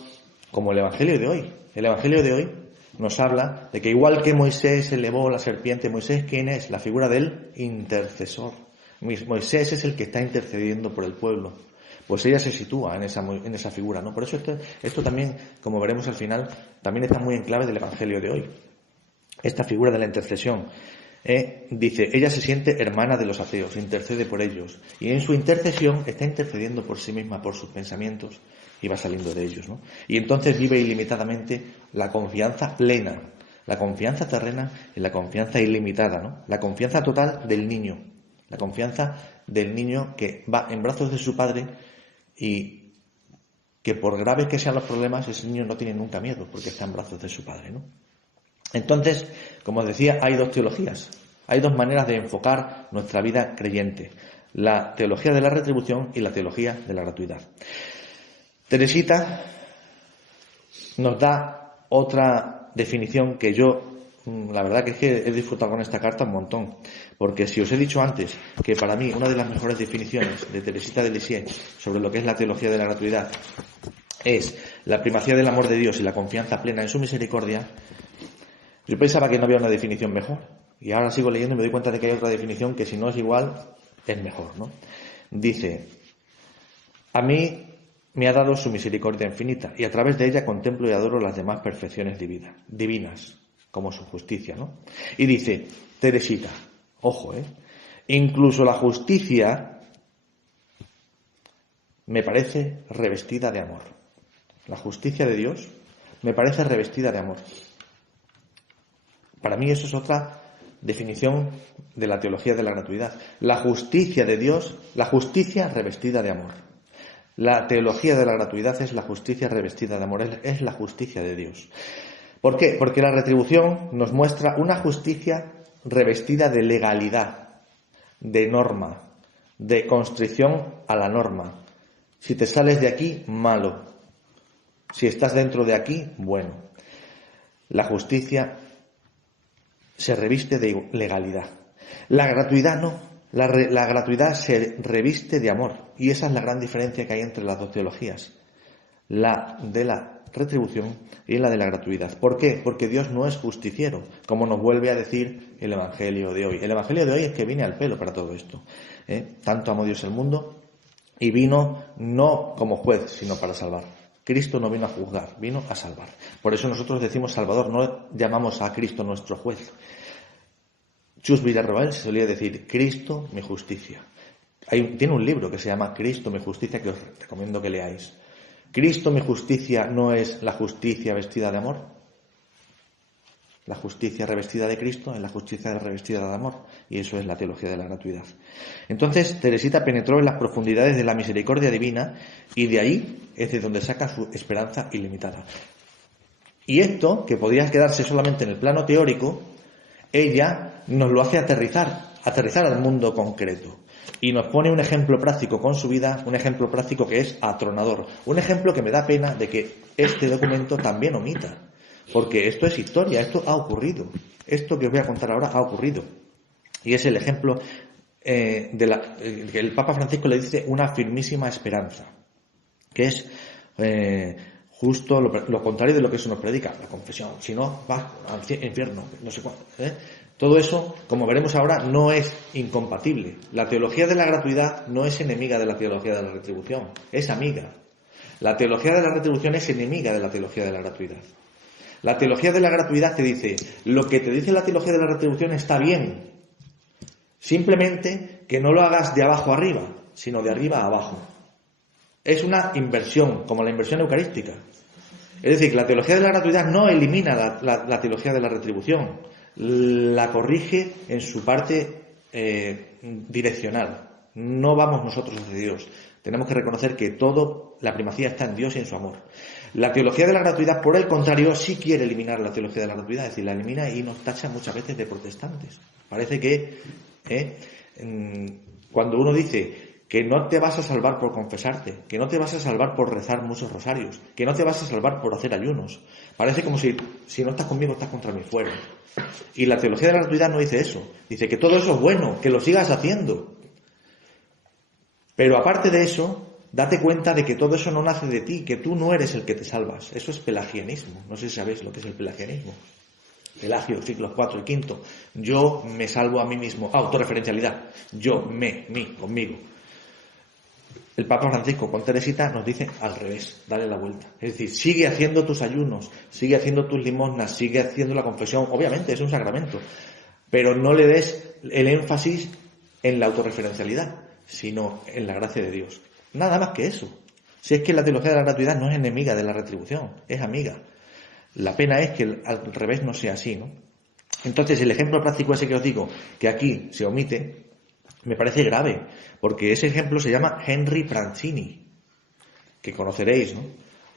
como el Evangelio de hoy. El Evangelio de hoy nos habla de que igual que Moisés elevó la serpiente, Moisés, ¿quién es? La figura del intercesor. Moisés es el que está intercediendo por el pueblo. Pues ella se sitúa en esa figura, ¿no? Por eso esto también, como veremos al final, también está muy en clave del Evangelio de hoy. Esta figura de la intercesión. Dice, ella se siente hermana de los ateos, intercede por ellos. Y en su intercesión está intercediendo por sí misma, por sus pensamientos, y va saliendo de ellos, ¿no? Y entonces vive ilimitadamente la confianza plena, la confianza terrena y la confianza ilimitada, ¿no? La confianza total del niño, la confianza del niño que va en brazos de su padre y que por graves que sean los problemas, ese niño no tiene nunca miedo porque está en brazos de su padre, ¿no? Entonces, como os decía, hay dos teologías, hay dos maneras de enfocar nuestra vida creyente, la teología de la retribución y la teología de la gratuidad. Teresita nos da otra definición que yo, la verdad que es que he disfrutado con esta carta un montón, porque si os he dicho antes que para mí una de las mejores definiciones de Teresita de Lisieux sobre lo que es la teología de la gratuidad es la primacía del amor de Dios y la confianza plena en su misericordia, yo pensaba que no había una definición mejor, y ahora sigo leyendo y me doy cuenta de que hay otra definición que si no es igual, es mejor, ¿no? Dice, a mí me ha dado su misericordia infinita, y a través de ella contemplo y adoro las demás perfecciones divinas, como su justicia, ¿no? Y dice, Teresita, ojo, incluso la justicia me parece revestida de amor. La justicia de Dios me parece revestida de amor. Para mí eso es otra definición de la teología de la gratuidad. La justicia de Dios, la justicia revestida de amor. La teología de la gratuidad es la justicia revestida de amor, es la justicia de Dios. ¿Por qué? Porque la retribución nos muestra una justicia revestida de legalidad, de norma, de constricción a la norma. Si te sales de aquí, malo. Si estás dentro de aquí, bueno. La justicia se reviste de legalidad. La gratuidad no. La gratuidad se reviste de amor. Y esa es la gran diferencia que hay entre las dos teologías. La de la retribución y la de la gratuidad. ¿Por qué? Porque Dios no es justiciero, como nos vuelve a decir el Evangelio de hoy. El Evangelio de hoy es que viene al pelo para todo esto. Tanto amó Dios el mundo, y vino no como juez, sino para salvar. Cristo no vino a juzgar, vino a salvar. Por eso nosotros decimos Salvador, no llamamos a Cristo nuestro juez. Chus Villarroel se solía decir, Cristo mi justicia. Tiene un libro que se llama Cristo mi justicia, que os recomiendo que leáis. ¿Cristo mi justicia no es la justicia vestida de amor? La justicia revestida de Cristo es la justicia revestida de amor, y eso es la teología de la gratuidad. Entonces Teresita penetró en las profundidades de la misericordia divina, y de ahí es de donde saca su esperanza ilimitada. Y esto, que podría quedarse solamente en el plano teórico, ella nos lo hace aterrizar al mundo concreto. Y nos pone un ejemplo práctico con su vida, un ejemplo práctico que es atronador. Un ejemplo que me da pena de que este documento también omita. Porque esto es historia, esto ha ocurrido. Esto que os voy a contar ahora ha ocurrido. Y es el ejemplo que el Papa Francisco le dice una firmísima esperanza. Que es justo lo contrario de lo que se nos predica, la confesión. Si no, vas al infierno, no sé cuánto. Todo eso, como veremos ahora, no es incompatible. La teología de la gratuidad no es enemiga de la teología de la retribución, es amiga. La teología de la retribución es enemiga de la teología de la gratuidad. La teología de la gratuidad te dice, lo que te dice la teología de la retribución está bien, simplemente que no lo hagas de abajo a arriba, sino de arriba a abajo. Es una inversión, como la inversión eucarística. Es decir, que la teología de la gratuidad no elimina la teología de la retribución, la corrige en su parte direccional. No vamos nosotros hacia Dios. Tenemos que reconocer que la primacía está en Dios y en su amor. La teología de la gratuidad, por el contrario, sí quiere eliminar la teología de la gratuidad, es decir, la elimina y nos tacha muchas veces de protestantes. Parece que cuando uno dice que no te vas a salvar por confesarte, que no te vas a salvar por rezar muchos rosarios, que no te vas a salvar por hacer ayunos, parece como si no estás conmigo estás contra mí fuera. Y la teología de la gratuidad no dice eso, dice que todo eso es bueno, que lo sigas haciendo. Pero aparte de eso, date cuenta de que todo eso no nace de ti, que tú no eres el que te salvas. Eso es pelagianismo. No sé si sabéis lo que es el pelagianismo. Pelagio, siglos IV y V. Yo me salvo a mí mismo. Autorreferencialidad. Yo, mí, conmigo. El Papa Francisco con Teresita nos dice al revés, dale la vuelta. Es decir, sigue haciendo tus ayunos, sigue haciendo tus limosnas, sigue haciendo la confesión. Obviamente es un sacramento. Pero no le des el énfasis en la autorreferencialidad, sino en la gracia de Dios. Nada más que eso. Si es que la teología de la gratuidad no es enemiga de la retribución, es amiga. La pena es que al revés no sea así, ¿no? Entonces, el ejemplo práctico ese que os digo, que aquí se omite, me parece grave, porque ese ejemplo se llama Henry Prancini, que conoceréis, ¿no?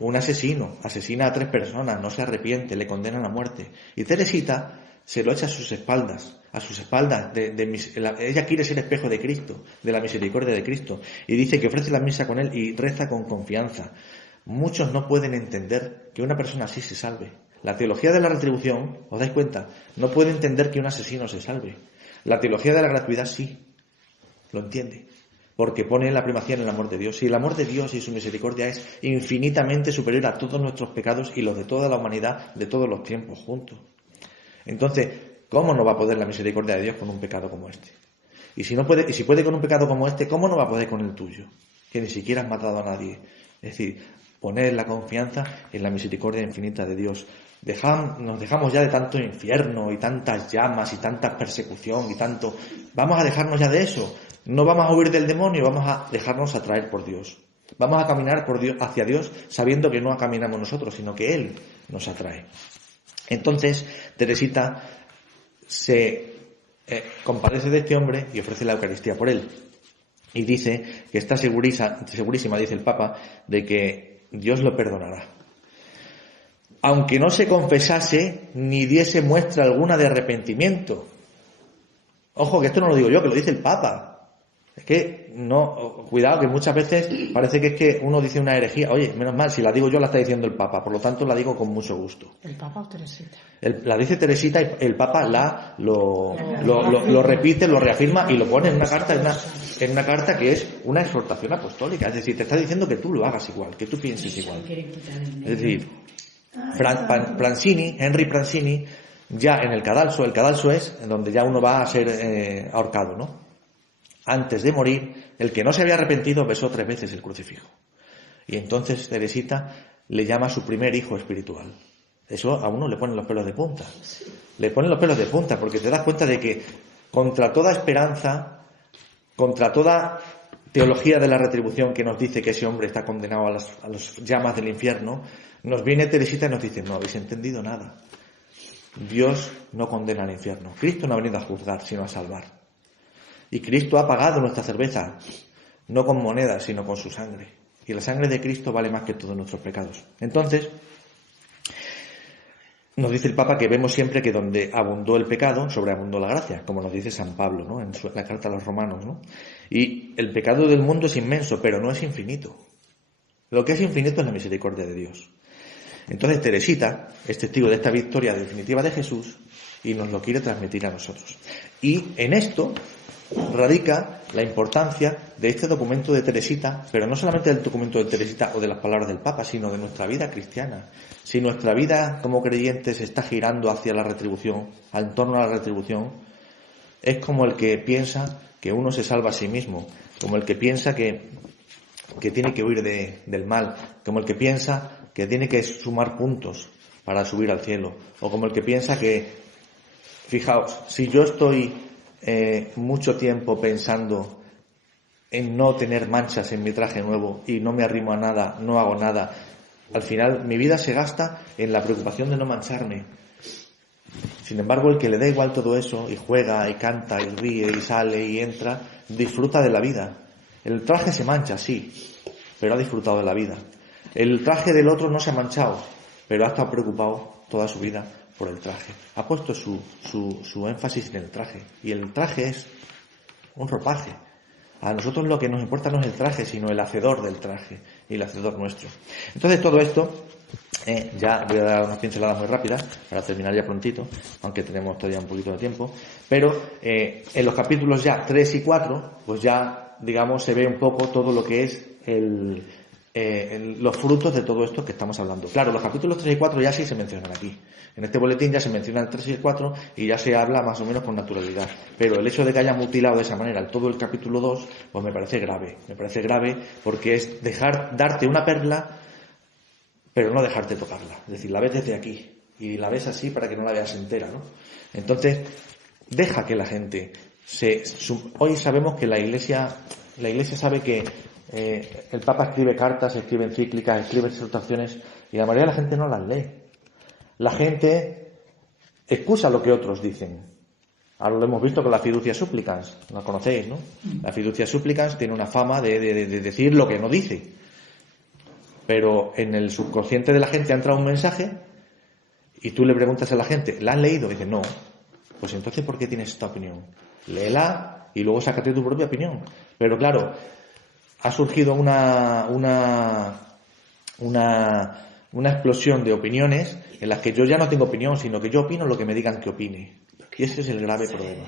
Un asesino, asesina a 3 personas, no se arrepiente, le condenan a muerte. Y Teresita se lo echa a sus espaldas. Ella quiere ser espejo de Cristo, de la misericordia de Cristo, y dice que ofrece la misa con él y reza con confianza. Muchos no pueden entender que una persona así se salve. La teología de la retribución, ¿os dais cuenta? No puede entender que un asesino se salve. La teología de la gratuidad sí, lo entiende, porque pone la primacía en el amor de Dios. Y el amor de Dios y su misericordia es infinitamente superior a todos nuestros pecados y los de toda la humanidad de todos los tiempos juntos. Entonces, ¿cómo no va a poder la misericordia de Dios con un pecado como este? Y si puede con un pecado como este, ¿cómo no va a poder con el tuyo? Que ni siquiera has matado a nadie. Es decir, poner la confianza en la misericordia infinita de Dios. Nos dejamos ya de tanto infierno y tantas llamas y tanta persecución y tanto. Vamos a dejarnos ya de eso. No vamos a huir del demonio, vamos a dejarnos atraer por Dios. Vamos a caminar hacia Dios sabiendo que no caminamos nosotros, sino que Él nos atrae. Entonces, Teresita se compadece de este hombre y ofrece la Eucaristía por él. Y dice que está segurísima, dice el Papa, de que Dios lo perdonará. Aunque no se confesase ni diese muestra alguna de arrepentimiento. Ojo, que esto no lo digo yo, que lo dice el Papa. Es que no, cuidado, que muchas veces parece que es que uno dice una herejía. Oye, menos mal, si la digo yo la está diciendo el Papa, por lo tanto la digo con mucho gusto. ¿El Papa o Teresita? La dice Teresita y el Papa lo repite, lo reafirma y lo pone en una carta que es una exhortación apostólica. Es decir, te está diciendo que tú lo hagas igual, que tú pienses igual. Es decir, Henry Prancini, ya en el cadalso es en donde ya uno va a ser ahorcado, ¿no? antes de morir, el que no se había arrepentido besó 3 veces el crucifijo. Y entonces Teresita le llama a su primer hijo espiritual. Eso a uno le pone los pelos de punta. Le pone los pelos de punta porque te das cuenta de que contra toda esperanza, contra toda teología de la retribución que nos dice que ese hombre está condenado a las llamas del infierno, nos viene Teresita y nos dice, no habéis entendido nada. Dios no condena al infierno. Cristo no ha venido a juzgar, sino a salvar. Y Cristo ha pagado nuestra cerveza, no con monedas, sino con su sangre. Y la sangre de Cristo vale más que todos nuestros pecados. Entonces, nos dice el Papa que vemos siempre que donde abundó el pecado, sobreabundó la gracia, como nos dice San Pablo, ¿no? En la carta a los Romanos, ¿no? Y el pecado del mundo es inmenso, pero no es infinito. Lo que es infinito es la misericordia de Dios. Entonces Teresita es testigo de esta victoria definitiva de Jesús y nos lo quiere transmitir a nosotros. Y en esto radica la importancia de este documento de Teresita, pero no solamente del documento de Teresita o de las palabras del Papa, sino de nuestra vida cristiana. Si nuestra vida como creyentes está girando hacia la retribución, en torno a la retribución, es como el que piensa que uno se salva a sí mismo, como el que piensa que tiene que huir del mal, como el que piensa que tiene que sumar puntos para subir al cielo, o como el que piensa que, fijaos, si yo estoy mucho tiempo pensando en no tener manchas en mi traje nuevo y no me arrimo a nada, no hago nada, al final mi vida se gasta en la preocupación de no mancharme. Sin embargo, el que le da igual todo eso y juega y canta y ríe y sale y entra, disfruta de la vida. El traje se mancha, sí, pero ha disfrutado de la vida. El traje del otro no se ha manchado, pero ha estado preocupado toda su vida por el traje. Ha puesto su énfasis en el traje. Y el traje es un ropaje. A nosotros lo que nos importa no es el traje, sino el hacedor del traje y el hacedor nuestro. Entonces todo esto, ya voy a dar unas pinceladas muy rápidas para terminar ya prontito, aunque tenemos todavía un poquito de tiempo. Pero en los capítulos ya 3 y 4, pues ya, digamos, se ve un poco todo lo que es los frutos de todo esto que estamos hablando. Claro, los capítulos 3 y 4 ya sí se mencionan aquí. En este boletín ya se mencionan el 3 y el 4 y ya se habla más o menos con naturalidad. Pero el hecho de que haya mutilado de esa manera todo el capítulo 2, pues me parece grave. Me parece grave porque es darte una perla, pero no dejarte tocarla. Es decir, la ves desde aquí y la ves así para que no la veas entera, ¿no? Entonces, deja que la gente hoy sabemos que la Iglesia sabe que el Papa escribe cartas, escribe encíclicas, escribe exhortaciones y la mayoría de la gente no las lee. La gente excusa lo que otros dicen. Ahora lo hemos visto con la fiducia supplicans, la conocéis, ¿no? La fiducia supplicans tiene una fama de decir lo que no dice. Pero en el subconsciente de la gente ha entrado un mensaje y tú le preguntas a la gente, ¿la han leído? Y dice, no. Pues entonces, ¿por qué tienes esta opinión? Léela y luego sácate tu propia opinión. Pero claro, ha surgido una explosión de opiniones en las que yo ya no tengo opinión, sino que yo opino lo que me digan que opine. Y ese es el grave problema.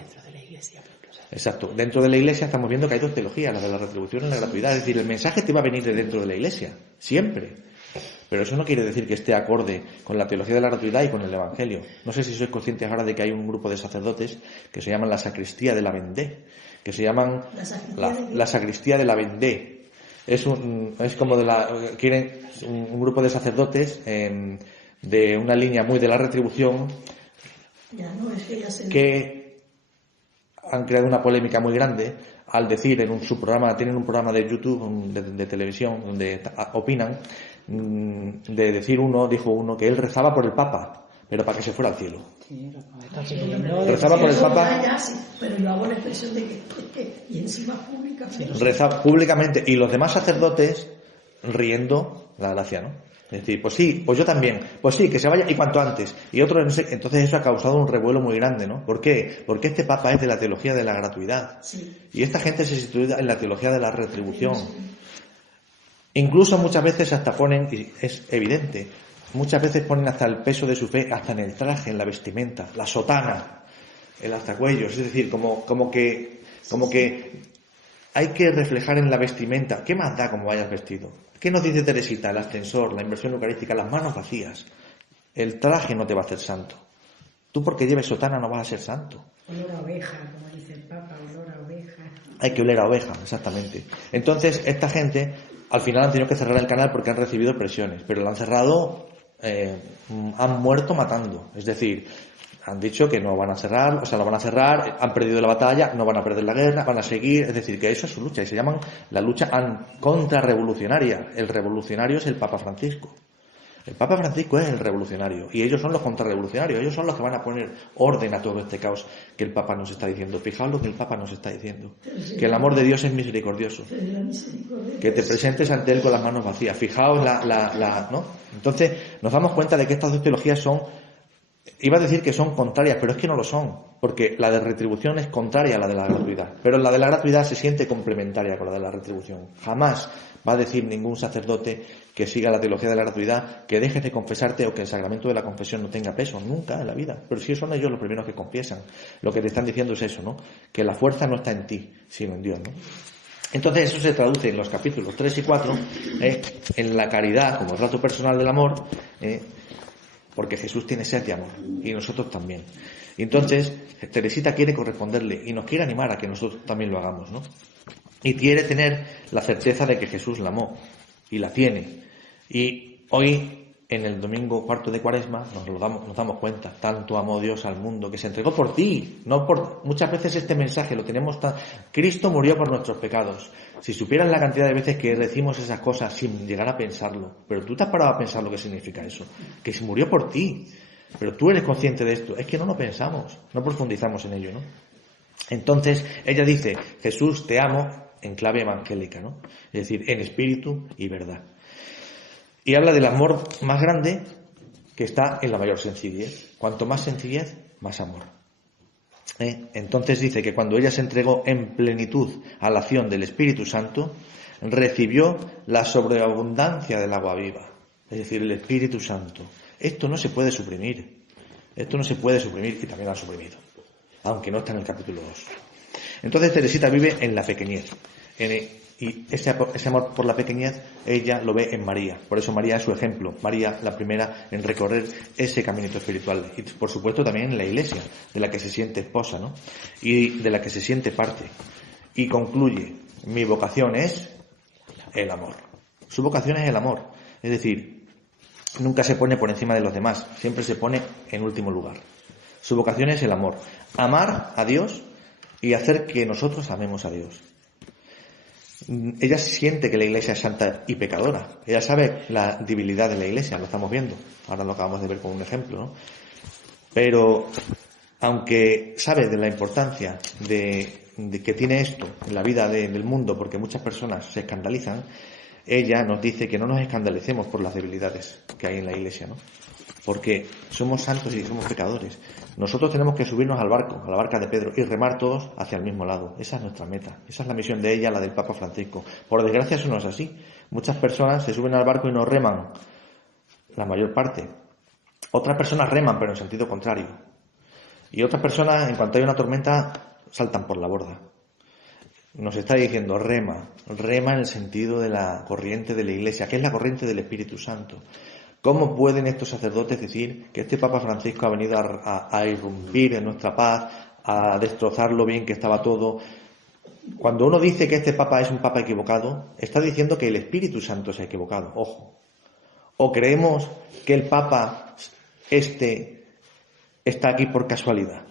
Exacto. Dentro de la Iglesia estamos viendo que hay dos teologías, la de la retribución y la gratuidad. Es decir, el mensaje te va a venir de dentro de la Iglesia, siempre. Pero eso no quiere decir que esté acorde con la teología de la gratuidad y con el Evangelio. No sé si sois conscientes ahora de que hay un grupo de sacerdotes que se llaman la sacristía de la Vendée, que se llaman la sacristía de la Vendée. Es como quieren un grupo de sacerdotes de una línea muy de la retribución que han creado una polémica muy grande al decir tienen un programa de YouTube, de televisión, donde opinan, dijo uno que él rezaba por el Papa, pero para que se fuera al cielo. Sí, rezaba por el Papa, pero yo hago la expresión de que y encima públicamente. Rezaba públicamente y los demás sacerdotes riendo la gracia, ¿no? Es decir, pues sí, pues yo también, pues sí, que se vaya y cuanto antes. Y otro, no sé, entonces eso ha causado un revuelo muy grande, ¿no? ¿Por qué? Porque este Papa es de la teología de la gratuidad. Sí. Y esta gente se sitúa en la teología de la retribución. Sí. Incluso muchas veces hasta ponen, y es evidente, muchas veces ponen hasta el peso de su fe, hasta en el traje, en la vestimenta, la sotana, el alzacuellos, es decir, como que hay que reflejar en la vestimenta. ¿Qué más da como vayas vestido? ¿Qué nos dice Teresita? El ascensor, la inversión eucarística, las manos vacías. El traje no te va a hacer santo. Tú porque lleves sotana no vas a ser santo. Olor a oveja, como dice el Papa, olor a oveja. Hay que oler a oveja, exactamente. Entonces, esta gente, al final han tenido que cerrar el canal porque han recibido presiones, pero lo han cerrado, han muerto matando. Es decir, han dicho que no van a cerrar, o sea, lo van a cerrar, han perdido la batalla, no van a perder la guerra, van a seguir, es decir, que eso es su lucha, y se llaman la lucha contrarrevolucionaria. El revolucionario es el Papa Francisco. El Papa Francisco es el revolucionario y ellos son los contrarrevolucionarios, ellos son los que van a poner orden a todo este caos que el Papa nos está diciendo. Fijaos lo que el Papa nos está diciendo, que el amor de Dios es misericordioso, que te presentes ante Él con las manos vacías. Fijaos ¿no? Entonces nos damos cuenta de que estas dos teologías son, iba a decir que son contrarias, pero es que no lo son, porque la de retribución es contraria a la de la gratuidad, pero la de la gratuidad se siente complementaria con la de la retribución. Jamás va a decir ningún sacerdote que siga la teología de la gratuidad que dejes de confesarte o que el sacramento de la confesión no tenga peso, nunca en la vida. Pero sí son ellos los primeros que confiesan. Lo que te están diciendo es eso, ¿no? Que la fuerza no está en ti, sino en Dios, ¿no? Entonces eso se traduce en los capítulos 3 y 4 en la caridad como trato personal del amor, porque Jesús tiene sed de amor y nosotros también. Y entonces Teresita quiere corresponderle y nos quiere animar a que nosotros también lo hagamos, ¿no? Y quiere tener la certeza de que Jesús la amó y la tiene. Y hoy, en el domingo cuarto de Cuaresma, nos damos cuenta, tanto amó Dios al mundo que se entregó por ti, no por muchas veces este mensaje lo tenemos Cristo murió por nuestros pecados. Si supieran la cantidad de veces que decimos esas cosas sin llegar a pensarlo, pero tú te has parado a pensar lo que significa eso, que se murió por ti, pero tú eres consciente de esto, es que no lo pensamos, no profundizamos en ello, ¿no? Entonces ella dice, Jesús te amo en clave evangélica, ¿no? Es decir, en espíritu y verdad. Y habla del amor más grande que está en la mayor sencillez. Cuanto más sencillez, más amor. Entonces dice que cuando ella se entregó en plenitud a la acción del Espíritu Santo, recibió la sobreabundancia del agua viva. Es decir, el Espíritu Santo. Esto no se puede suprimir. Esto no se puede suprimir y también lo ha suprimido. Aunque no está en el capítulo 2. Entonces Teresita vive en la pequeñez. Y ese amor por la pequeñez ella lo ve en María. Por eso María es su ejemplo. María, la primera en recorrer ese caminito espiritual. Y por supuesto también en la Iglesia, de la que se siente esposa, ¿no? Y de la que se siente parte. Y concluye, mi vocación es el amor. Su vocación es el amor. Es decir, nunca se pone por encima de los demás. Siempre se pone en último lugar. Su vocación es el amor. Amar a Dios y hacer que nosotros amemos a Dios. Ella siente que la Iglesia es santa y pecadora. Ella sabe la debilidad de la Iglesia, lo estamos viendo. Ahora lo acabamos de ver con un ejemplo, ¿no? Pero, aunque sabe de la importancia de que tiene esto en la vida del mundo, porque muchas personas se escandalizan, ella nos dice que no nos escandalicemos por las debilidades que hay en la Iglesia, ¿no? Porque somos santos y somos pecadores. Nosotros tenemos que subirnos al barco, a la barca de Pedro, y remar todos hacia el mismo lado. Esa es nuestra meta. Esa es la misión de ella, la del Papa Francisco. Por desgracia eso no es así. Muchas personas se suben al barco y no reman. La mayor parte. Otras personas reman, pero en sentido contrario. Y otras personas, en cuanto hay una tormenta, saltan por la borda. Nos está diciendo rema en el sentido de la corriente de la Iglesia, que es la corriente del Espíritu Santo. ¿Cómo pueden estos sacerdotes decir que este Papa Francisco ha venido a irrumpir en nuestra paz, a destrozar lo bien que estaba todo? Cuando uno dice que este Papa es un Papa equivocado, está diciendo que el Espíritu Santo se ha equivocado. Ojo. O creemos que el Papa está aquí por casualidad.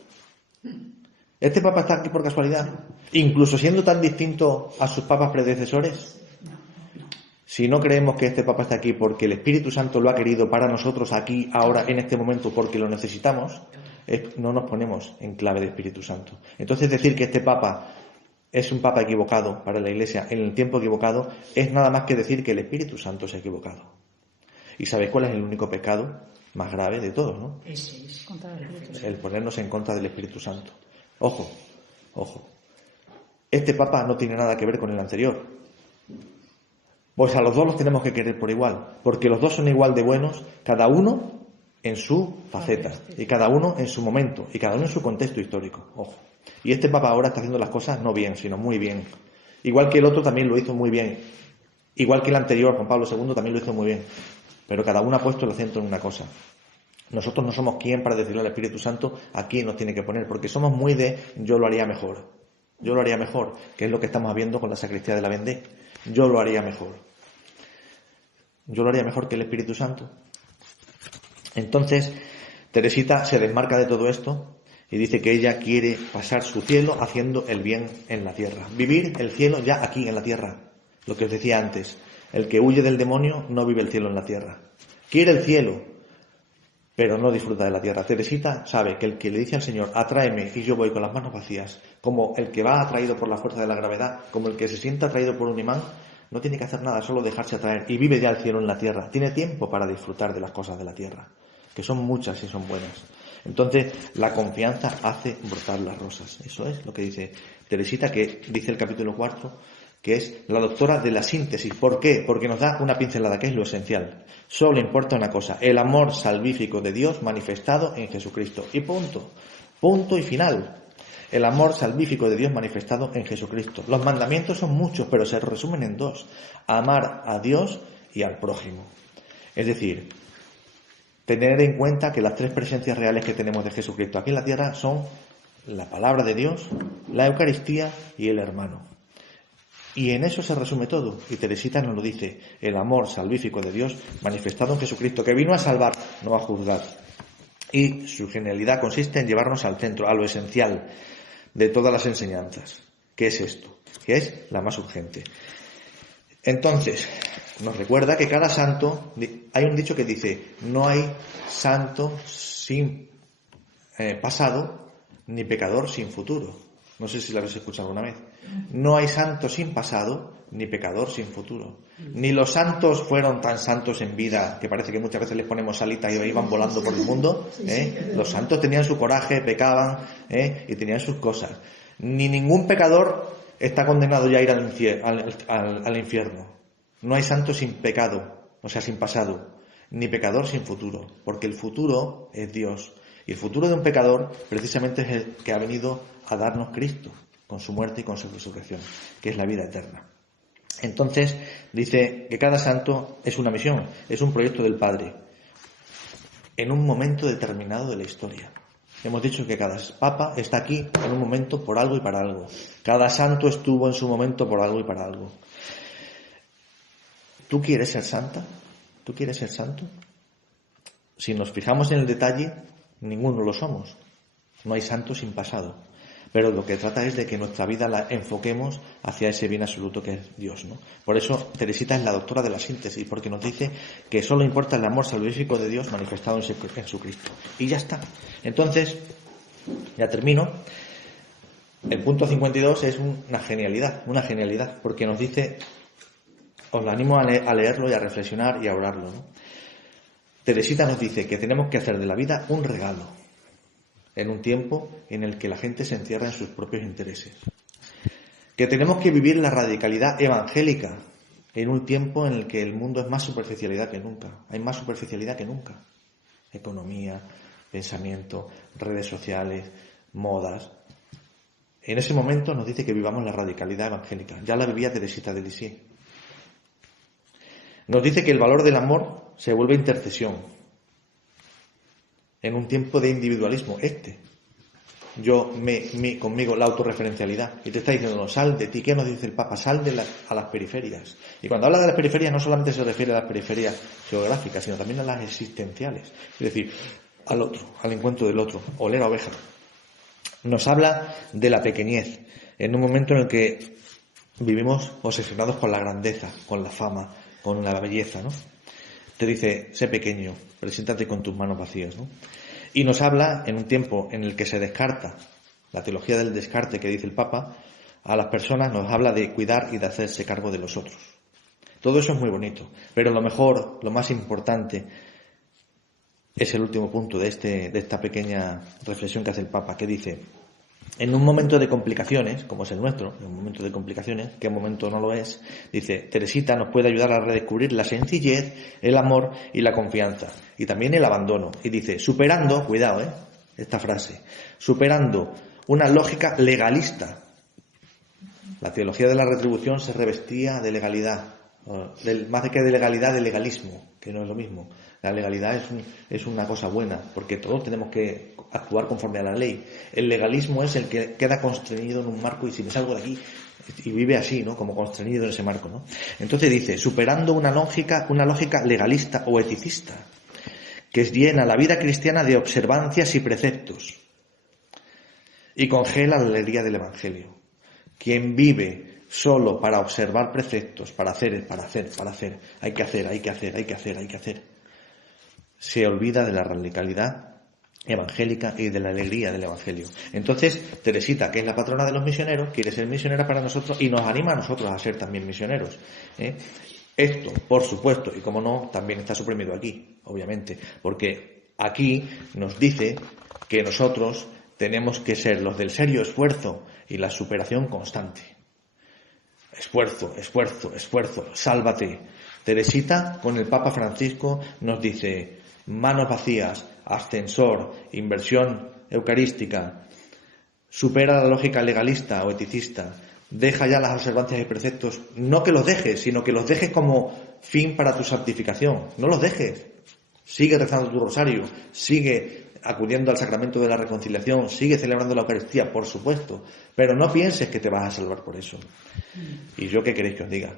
¿Este Papa está aquí por casualidad? Incluso siendo tan distinto a sus papas predecesores. Si no creemos que este Papa está aquí porque el Espíritu Santo lo ha querido para nosotros aquí, ahora, en este momento, porque lo necesitamos, no nos ponemos en clave de Espíritu Santo. Entonces decir que este Papa es un Papa equivocado para la Iglesia en el tiempo equivocado es nada más que decir que el Espíritu Santo se ha equivocado. ¿Y sabéis cuál es el único pecado más grave de todos, no? El ponernos en contra del Espíritu Santo. Ojo. Este Papa no tiene nada que ver con el anterior. Pues a los dos los tenemos que querer por igual, porque los dos son igual de buenos, cada uno en su faceta, y cada uno en su momento, y cada uno en su contexto histórico. Ojo. Y este Papa ahora está haciendo las cosas no bien, sino muy bien. Igual que el otro también lo hizo muy bien. Igual que el anterior, Juan Pablo II, también lo hizo muy bien. Pero cada uno ha puesto el acento en una cosa. Nosotros no somos quien para decirle al Espíritu Santo a quién nos tiene que poner, porque somos muy de yo lo haría mejor. Yo lo haría mejor, que es lo que estamos viendo con la sacristía de la Vendée. Yo lo haría mejor. Yo lo haría mejor que el Espíritu Santo. Entonces, Teresita se desmarca de todo esto y dice que ella quiere pasar su cielo haciendo el bien en la tierra. Vivir el cielo ya aquí en la tierra. Lo que os decía antes. El que huye del demonio no vive el cielo en la tierra. Quiere el cielo, pero no disfruta de la tierra. Teresita sabe que el que le dice al Señor, atráeme y yo voy con las manos vacías, como el que va atraído por la fuerza de la gravedad, como el que se sienta atraído por un imán, no tiene que hacer nada, solo dejarse atraer y vive ya el cielo en la tierra. Tiene tiempo para disfrutar de las cosas de la tierra, que son muchas y son buenas. Entonces, la confianza hace brotar las rosas. Eso es lo que dice Teresita, que dice el capítulo 4, que es la doctora de la síntesis. ¿Por qué? Porque nos da una pincelada, que es lo esencial. Solo importa una cosa, el amor salvífico de Dios manifestado en Jesucristo. Y punto. Punto y final. El amor salvífico de Dios manifestado en Jesucristo. Los mandamientos son muchos, pero se resumen en dos. Amar a Dios y al prójimo. Es decir, tener en cuenta que las tres presencias reales que tenemos de Jesucristo aquí en la tierra son la palabra de Dios, la Eucaristía y el hermano. Y en eso se resume todo. Y Teresita nos lo dice, el amor salvífico de Dios manifestado en Jesucristo, que vino a salvar, no a juzgar. Y su genialidad consiste en llevarnos al centro, a lo esencial de todas las enseñanzas. ¿Qué es esto? Que es la más urgente. Entonces, nos recuerda que cada santo, hay un dicho que dice, no hay santo sin pasado, ni pecador sin futuro. No sé si lo habéis escuchado alguna vez. No hay santo sin pasado, ni pecador sin futuro. Ni los santos fueron tan santos en vida, que parece que muchas veces les ponemos alitas y iban volando por el mundo. Los santos tenían su coraje, pecaban y tenían sus cosas. Ni ningún pecador está condenado ya a ir al infierno. No hay santo sin pecado, o sea, sin pasado, ni pecador sin futuro, porque el futuro es Dios. Y el futuro de un pecador precisamente es el que ha venido a darnos Cristo, con su muerte y con su resurrección, que es la vida eterna. Entonces, dice que cada santo es una misión, es un proyecto del Padre, en un momento determinado de la historia. Hemos dicho que cada papa está aquí en un momento por algo y para algo. Cada santo estuvo en su momento por algo y para algo. ¿Tú quieres ser santa? ¿Tú quieres ser santo? Si nos fijamos en el detalle, ninguno lo somos. No hay santo sin pasado. Pero lo que trata es de que nuestra vida la enfoquemos hacia ese bien absoluto que es Dios, ¿no? Por eso Teresita es la doctora de la síntesis, porque nos dice que solo importa el amor salvífico de Dios manifestado en Jesucristo. Y ya está. Entonces, ya termino. El punto 52 es una genialidad, porque nos dice, os lo animo a leerlo y a reflexionar y a orarlo, ¿no? Teresita nos dice que tenemos que hacer de la vida un regalo, en un tiempo en el que la gente se encierra en sus propios intereses. Que tenemos que vivir la radicalidad evangélica en un tiempo en el que el mundo es más superficialidad que nunca. Hay más superficialidad que nunca. Economía, pensamiento, redes sociales, modas. En ese momento nos dice que vivamos la radicalidad evangélica. Ya la vivía Teresita de Lisieux. Nos dice que el valor del amor se vuelve intercesión. En un tiempo de individualismo, conmigo, la autorreferencialidad. Y te está diciendo, no, sal de ti. ¿Qué nos dice el Papa? Sal a las periferias. Y cuando habla de las periferias, no solamente se refiere a las periferias geográficas, sino también a las existenciales. Es decir, al otro, al encuentro del otro, oler a oveja. Nos habla de la pequeñez, en un momento en el que vivimos obsesionados con la grandeza, con la fama, con la belleza, ¿no? Te dice, sé pequeño, preséntate con tus manos vacías, ¿no? Y nos habla en un tiempo en el que se descarta, la teología del descarte que dice el Papa, a las personas nos habla de cuidar y de hacerse cargo de los otros. Todo eso es muy bonito, pero lo mejor, lo más importante, es el último punto de esta pequeña reflexión que hace el Papa, que dice, en un momento de complicaciones, como es el nuestro, en un momento de complicaciones, que en un momento no lo es, dice, Teresita nos puede ayudar a redescubrir la sencillez, el amor y la confianza, y también el abandono. Y dice, superando, cuidado, esta frase, superando una lógica legalista. La teología de la retribución se revestía de legalidad, más que de legalidad, de legalismo, que no es lo mismo. La legalidad es una cosa buena, porque todos tenemos que actuar conforme a la ley. El legalismo es el que queda constreñido en un marco y si me salgo de aquí y vive así, ¿no? Como constreñido en ese marco, ¿no? Entonces dice, superando una lógica legalista o eticista, que llena la vida cristiana de observancias y preceptos y congela la alegría del Evangelio. Quien vive solo para observar preceptos, para hacer, hay que hacer, se olvida de la radicalidad evangélica y de la alegría del Evangelio. Entonces, Teresita, que es la patrona de los misioneros, quiere ser misionera para nosotros y nos anima a nosotros a ser también misioneros. Esto, por supuesto, y como no, también está suprimido aquí, obviamente, porque aquí nos dice que nosotros tenemos que ser los del serio esfuerzo y la superación constante. Esfuerzo, sálvate. Teresita, con el Papa Francisco, nos dice, manos vacías, ascensor, inversión eucarística, supera la lógica legalista o eticista, deja ya las observancias y preceptos, no que los dejes, sino que los dejes como fin para tu santificación, no los dejes, sigue rezando tu rosario, sigue acudiendo al sacramento de la reconciliación, sigue celebrando la Eucaristía, por supuesto, pero no pienses que te vas a salvar por eso. ¿Y yo qué queréis que os diga?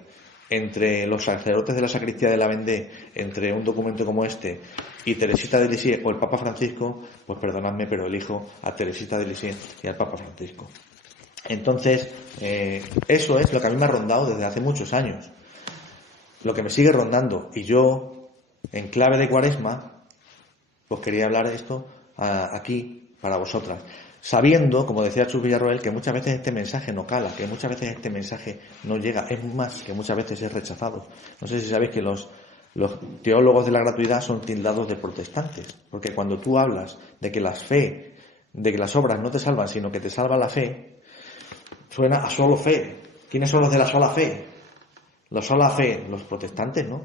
Entre los sacerdotes de la sacristía de la Vendée, entre un documento como este y Teresita de Lisieux o el Papa Francisco, pues perdonadme, pero elijo a Teresita de Lisieux y al Papa Francisco. Entonces, eso es lo que a mí me ha rondado desde hace muchos años. Lo que me sigue rondando, y yo, en clave de Cuaresma, pues quería hablar de esto aquí para vosotras. Sabiendo, como decía Chus Villarroel, que muchas veces este mensaje no cala, que muchas veces este mensaje no llega, es más, que muchas veces es rechazado. No sé si sabéis que los teólogos de la gratuidad son tildados de protestantes, porque cuando tú hablas de que las obras no te salvan, sino que te salva la fe, suena a solo fe. ¿Quiénes son los de la sola fe? La sola fe, los protestantes, ¿no?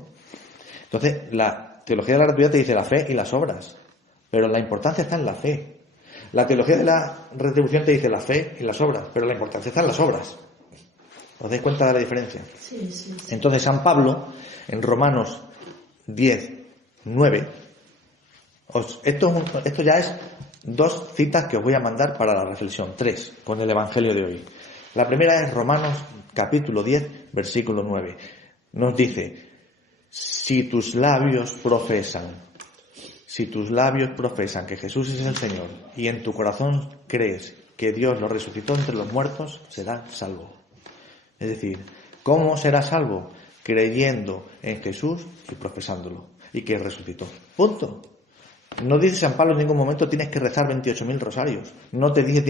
Entonces, la teología de la gratuidad te dice la fe y las obras, pero la importancia está en la fe. La teología de la retribución te dice la fe y las obras, pero la importancia está en las obras. ¿Os dais cuenta de la diferencia? Sí. Entonces San Pablo, en Romanos 10, 9, esto ya es 2 citas que os voy a mandar para la reflexión, 3, con el Evangelio de hoy. La primera es Romanos capítulo 10, versículo 9. Nos dice, si tus labios profesan que Jesús es el Señor y en tu corazón crees que Dios lo resucitó entre los muertos, serás salvo. Es decir, ¿cómo serás salvo? Creyendo en Jesús y profesándolo y que resucitó. Punto. No dice San Pablo en ningún momento tienes que rezar 28.000 rosarios. No te dice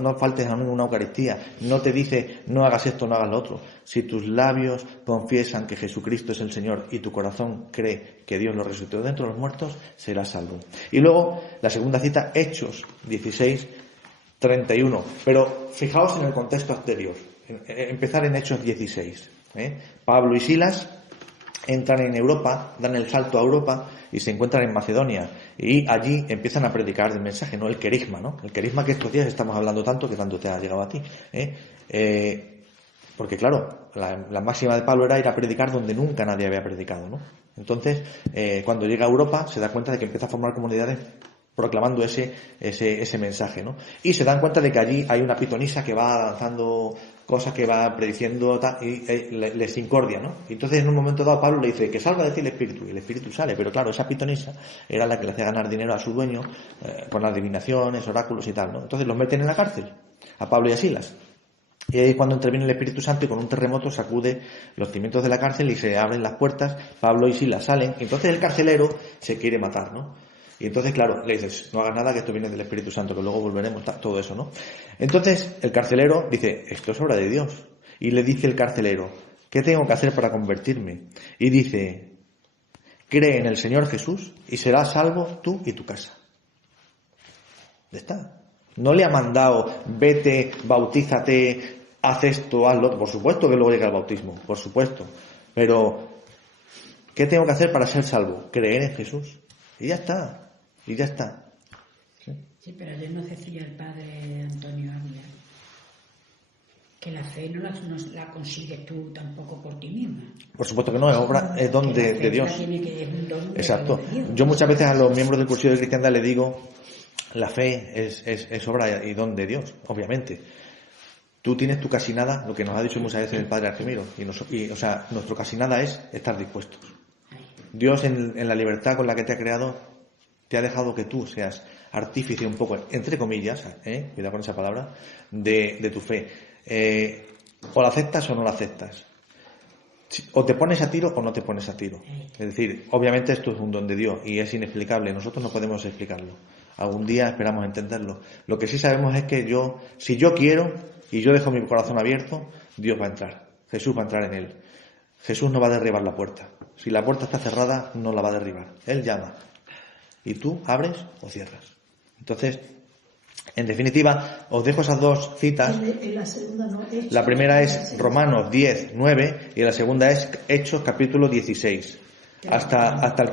no faltes a ninguna Eucaristía. No te dice no hagas esto, no hagas lo otro. Si tus labios confiesan que Jesucristo es el Señor y tu corazón cree que Dios lo resucitó de entre los muertos, serás salvo. Y luego la segunda cita, Hechos 16, 31. Pero fijaos en el contexto anterior. Empezar en Hechos 16. Pablo y Silas entran en Europa, dan el salto a Europa y se encuentran en Macedonia y allí empiezan a predicar el mensaje, ¿no? El querigma, ¿no? El querigma que estos días estamos hablando tanto, que tanto te ha llegado a ti, porque claro, la máxima de Pablo era ir a predicar donde nunca nadie había predicado, ¿no? Entonces, cuando llega a Europa se da cuenta de que empieza a formar comunidades proclamando ese mensaje, ¿no? Y se dan cuenta de que allí hay una pitonisa que va lanzando cosas, que va prediciendo y les incordia, ¿no? Y entonces en un momento dado Pablo le dice que salga de ti el espíritu, y el espíritu sale, pero claro, esa pitonisa era la que le hacía ganar dinero a su dueño con adivinaciones, oráculos y tal, ¿no? Entonces los meten en la cárcel, a Pablo y a Silas. Y ahí es cuando interviene el Espíritu Santo y con un terremoto sacude los cimientos de la cárcel y se abren las puertas, Pablo y Silas salen, y entonces el carcelero se quiere matar, ¿no? Y entonces, claro, le dices, no hagas nada, que esto viene del Espíritu Santo, que luego volveremos, todo eso, ¿no? Entonces, el carcelero dice, esto es obra de Dios. Y le dice el carcelero, ¿qué tengo que hacer para convertirme? Y dice, cree en el Señor Jesús y serás salvo tú y tu casa. Ya está. No le ha mandado, vete, bautízate, haz esto, haz lo otro. Por supuesto que luego llega el bautismo, por supuesto. Pero, ¿qué tengo que hacer para ser salvo? Creer en Jesús. Y ya está. Sí, pero ayer nos decía el padre Antonio Ávila que la fe no la consigues tú tampoco por ti misma. Por supuesto que no, es don de Dios. Es un don. Exacto. Yo muchas veces a los miembros del Cursillo de Cristiandad les digo, La fe es obra y don de Dios, obviamente. Tú tienes tu casi nada, lo que nos ha dicho muchas veces el Padre Argemiro, o sea, nuestro casi nada es estar dispuestos. Dios en la libertad con la que te ha creado, te ha dejado que tú seas artífice un poco, entre comillas, cuidado con esa palabra, de tu fe. O la aceptas o no la aceptas. O te pones a tiro o no te pones a tiro. Es decir, obviamente esto es un don de Dios y es inexplicable. Nosotros no podemos explicarlo. Algún día esperamos entenderlo. Lo que sí sabemos es que si yo quiero y yo dejo mi corazón abierto, Dios va a entrar. Jesús va a entrar en él. Jesús no va a derribar la puerta. Si la puerta está cerrada, no la va a derribar. Él llama. Y tú abres o cierras. Entonces, en definitiva, os dejo esas dos citas. La primera es Romanos 10, 9 y la segunda es Hechos capítulo 16. Hasta el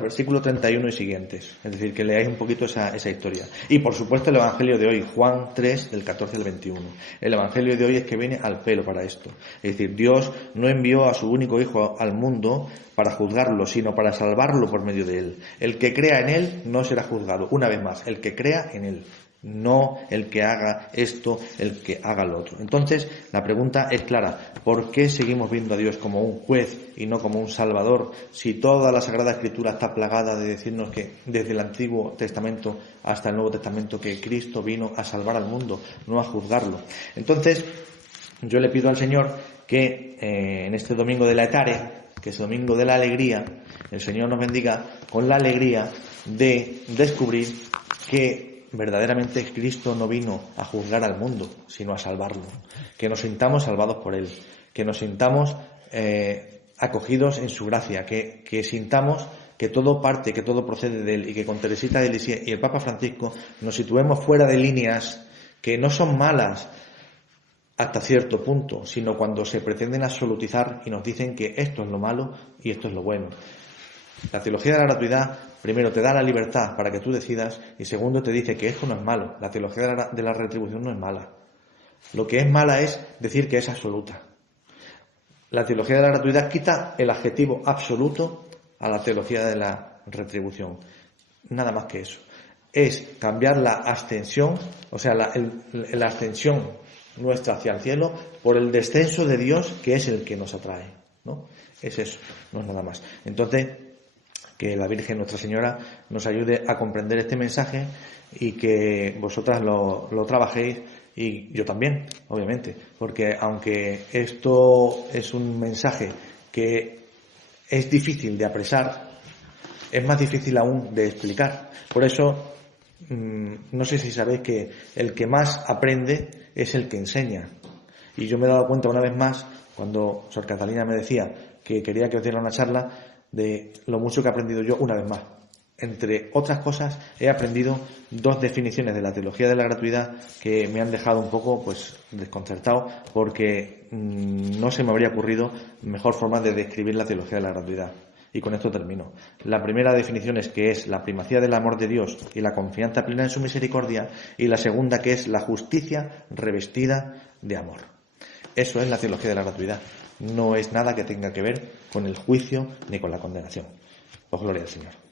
versículo 31 y siguientes. Es decir, que leáis un poquito esa historia. Y por supuesto el Evangelio de hoy, Juan 3, del 14 al 21. El Evangelio de hoy es que viene al pelo para esto. Es decir, Dios no envió a su único Hijo al mundo para juzgarlo, sino para salvarlo por medio de él. El que crea en él no será juzgado. Una vez más, el que crea en él. No el que haga esto, el que haga lo otro. Entonces, la pregunta es clara. ¿Por qué seguimos viendo a Dios como un juez y no como un salvador? Si toda la Sagrada Escritura está plagada de decirnos que desde el Antiguo Testamento hasta el Nuevo Testamento que Cristo vino a salvar al mundo, no a juzgarlo. Entonces, yo le pido al Señor que en este domingo de la Etare, que es el domingo de la alegría, el Señor nos bendiga con la alegría de descubrir que verdaderamente Cristo no vino a juzgar al mundo, sino a salvarlo. Que nos sintamos salvados por Él, que nos sintamos acogidos en su gracia, que sintamos que todo parte, que todo procede de Él y que con Teresita de Lisieux y el Papa Francisco nos situemos fuera de líneas que no son malas hasta cierto punto, sino cuando se pretenden absolutizar y nos dicen que esto es lo malo y esto es lo bueno. La teología de la gratuidad, primero, te da la libertad para que tú decidas y segundo, te dice que esto no es malo. La teología de la retribución no es mala. Lo que es mala es decir que es absoluta. La teología de la gratuidad quita el adjetivo absoluto a la teología de la retribución. Nada más que eso. Es cambiar la ascensión, o sea, la ascensión nuestra hacia el cielo por el descenso de Dios, que es el que nos atrae, ¿no? Es eso, no es nada más. Entonces, que la Virgen Nuestra Señora nos ayude a comprender este mensaje y que vosotras lo trabajéis y yo también, obviamente, porque aunque esto es un mensaje que es difícil de apresar, es más difícil aún de explicar. Por eso, no sé si sabéis que el que más aprende es el que enseña. Y yo me he dado cuenta una vez más, cuando Sor Catalina me decía que quería que os diera una charla, de lo mucho que he aprendido yo una vez más. Entre otras cosas, he aprendido dos definiciones de la teología de la gratuidad que me han dejado un poco desconcertado porque no se me habría ocurrido mejor forma de describir la teología de la gratuidad. Y con esto termino. La primera definición es que es la primacía del amor de Dios y la confianza plena en su misericordia, y la segunda que es la justicia revestida de amor. Eso es la teología de la gratuidad. No es nada que tenga que ver con el juicio ni con la condenación. Pues gloria al Señor.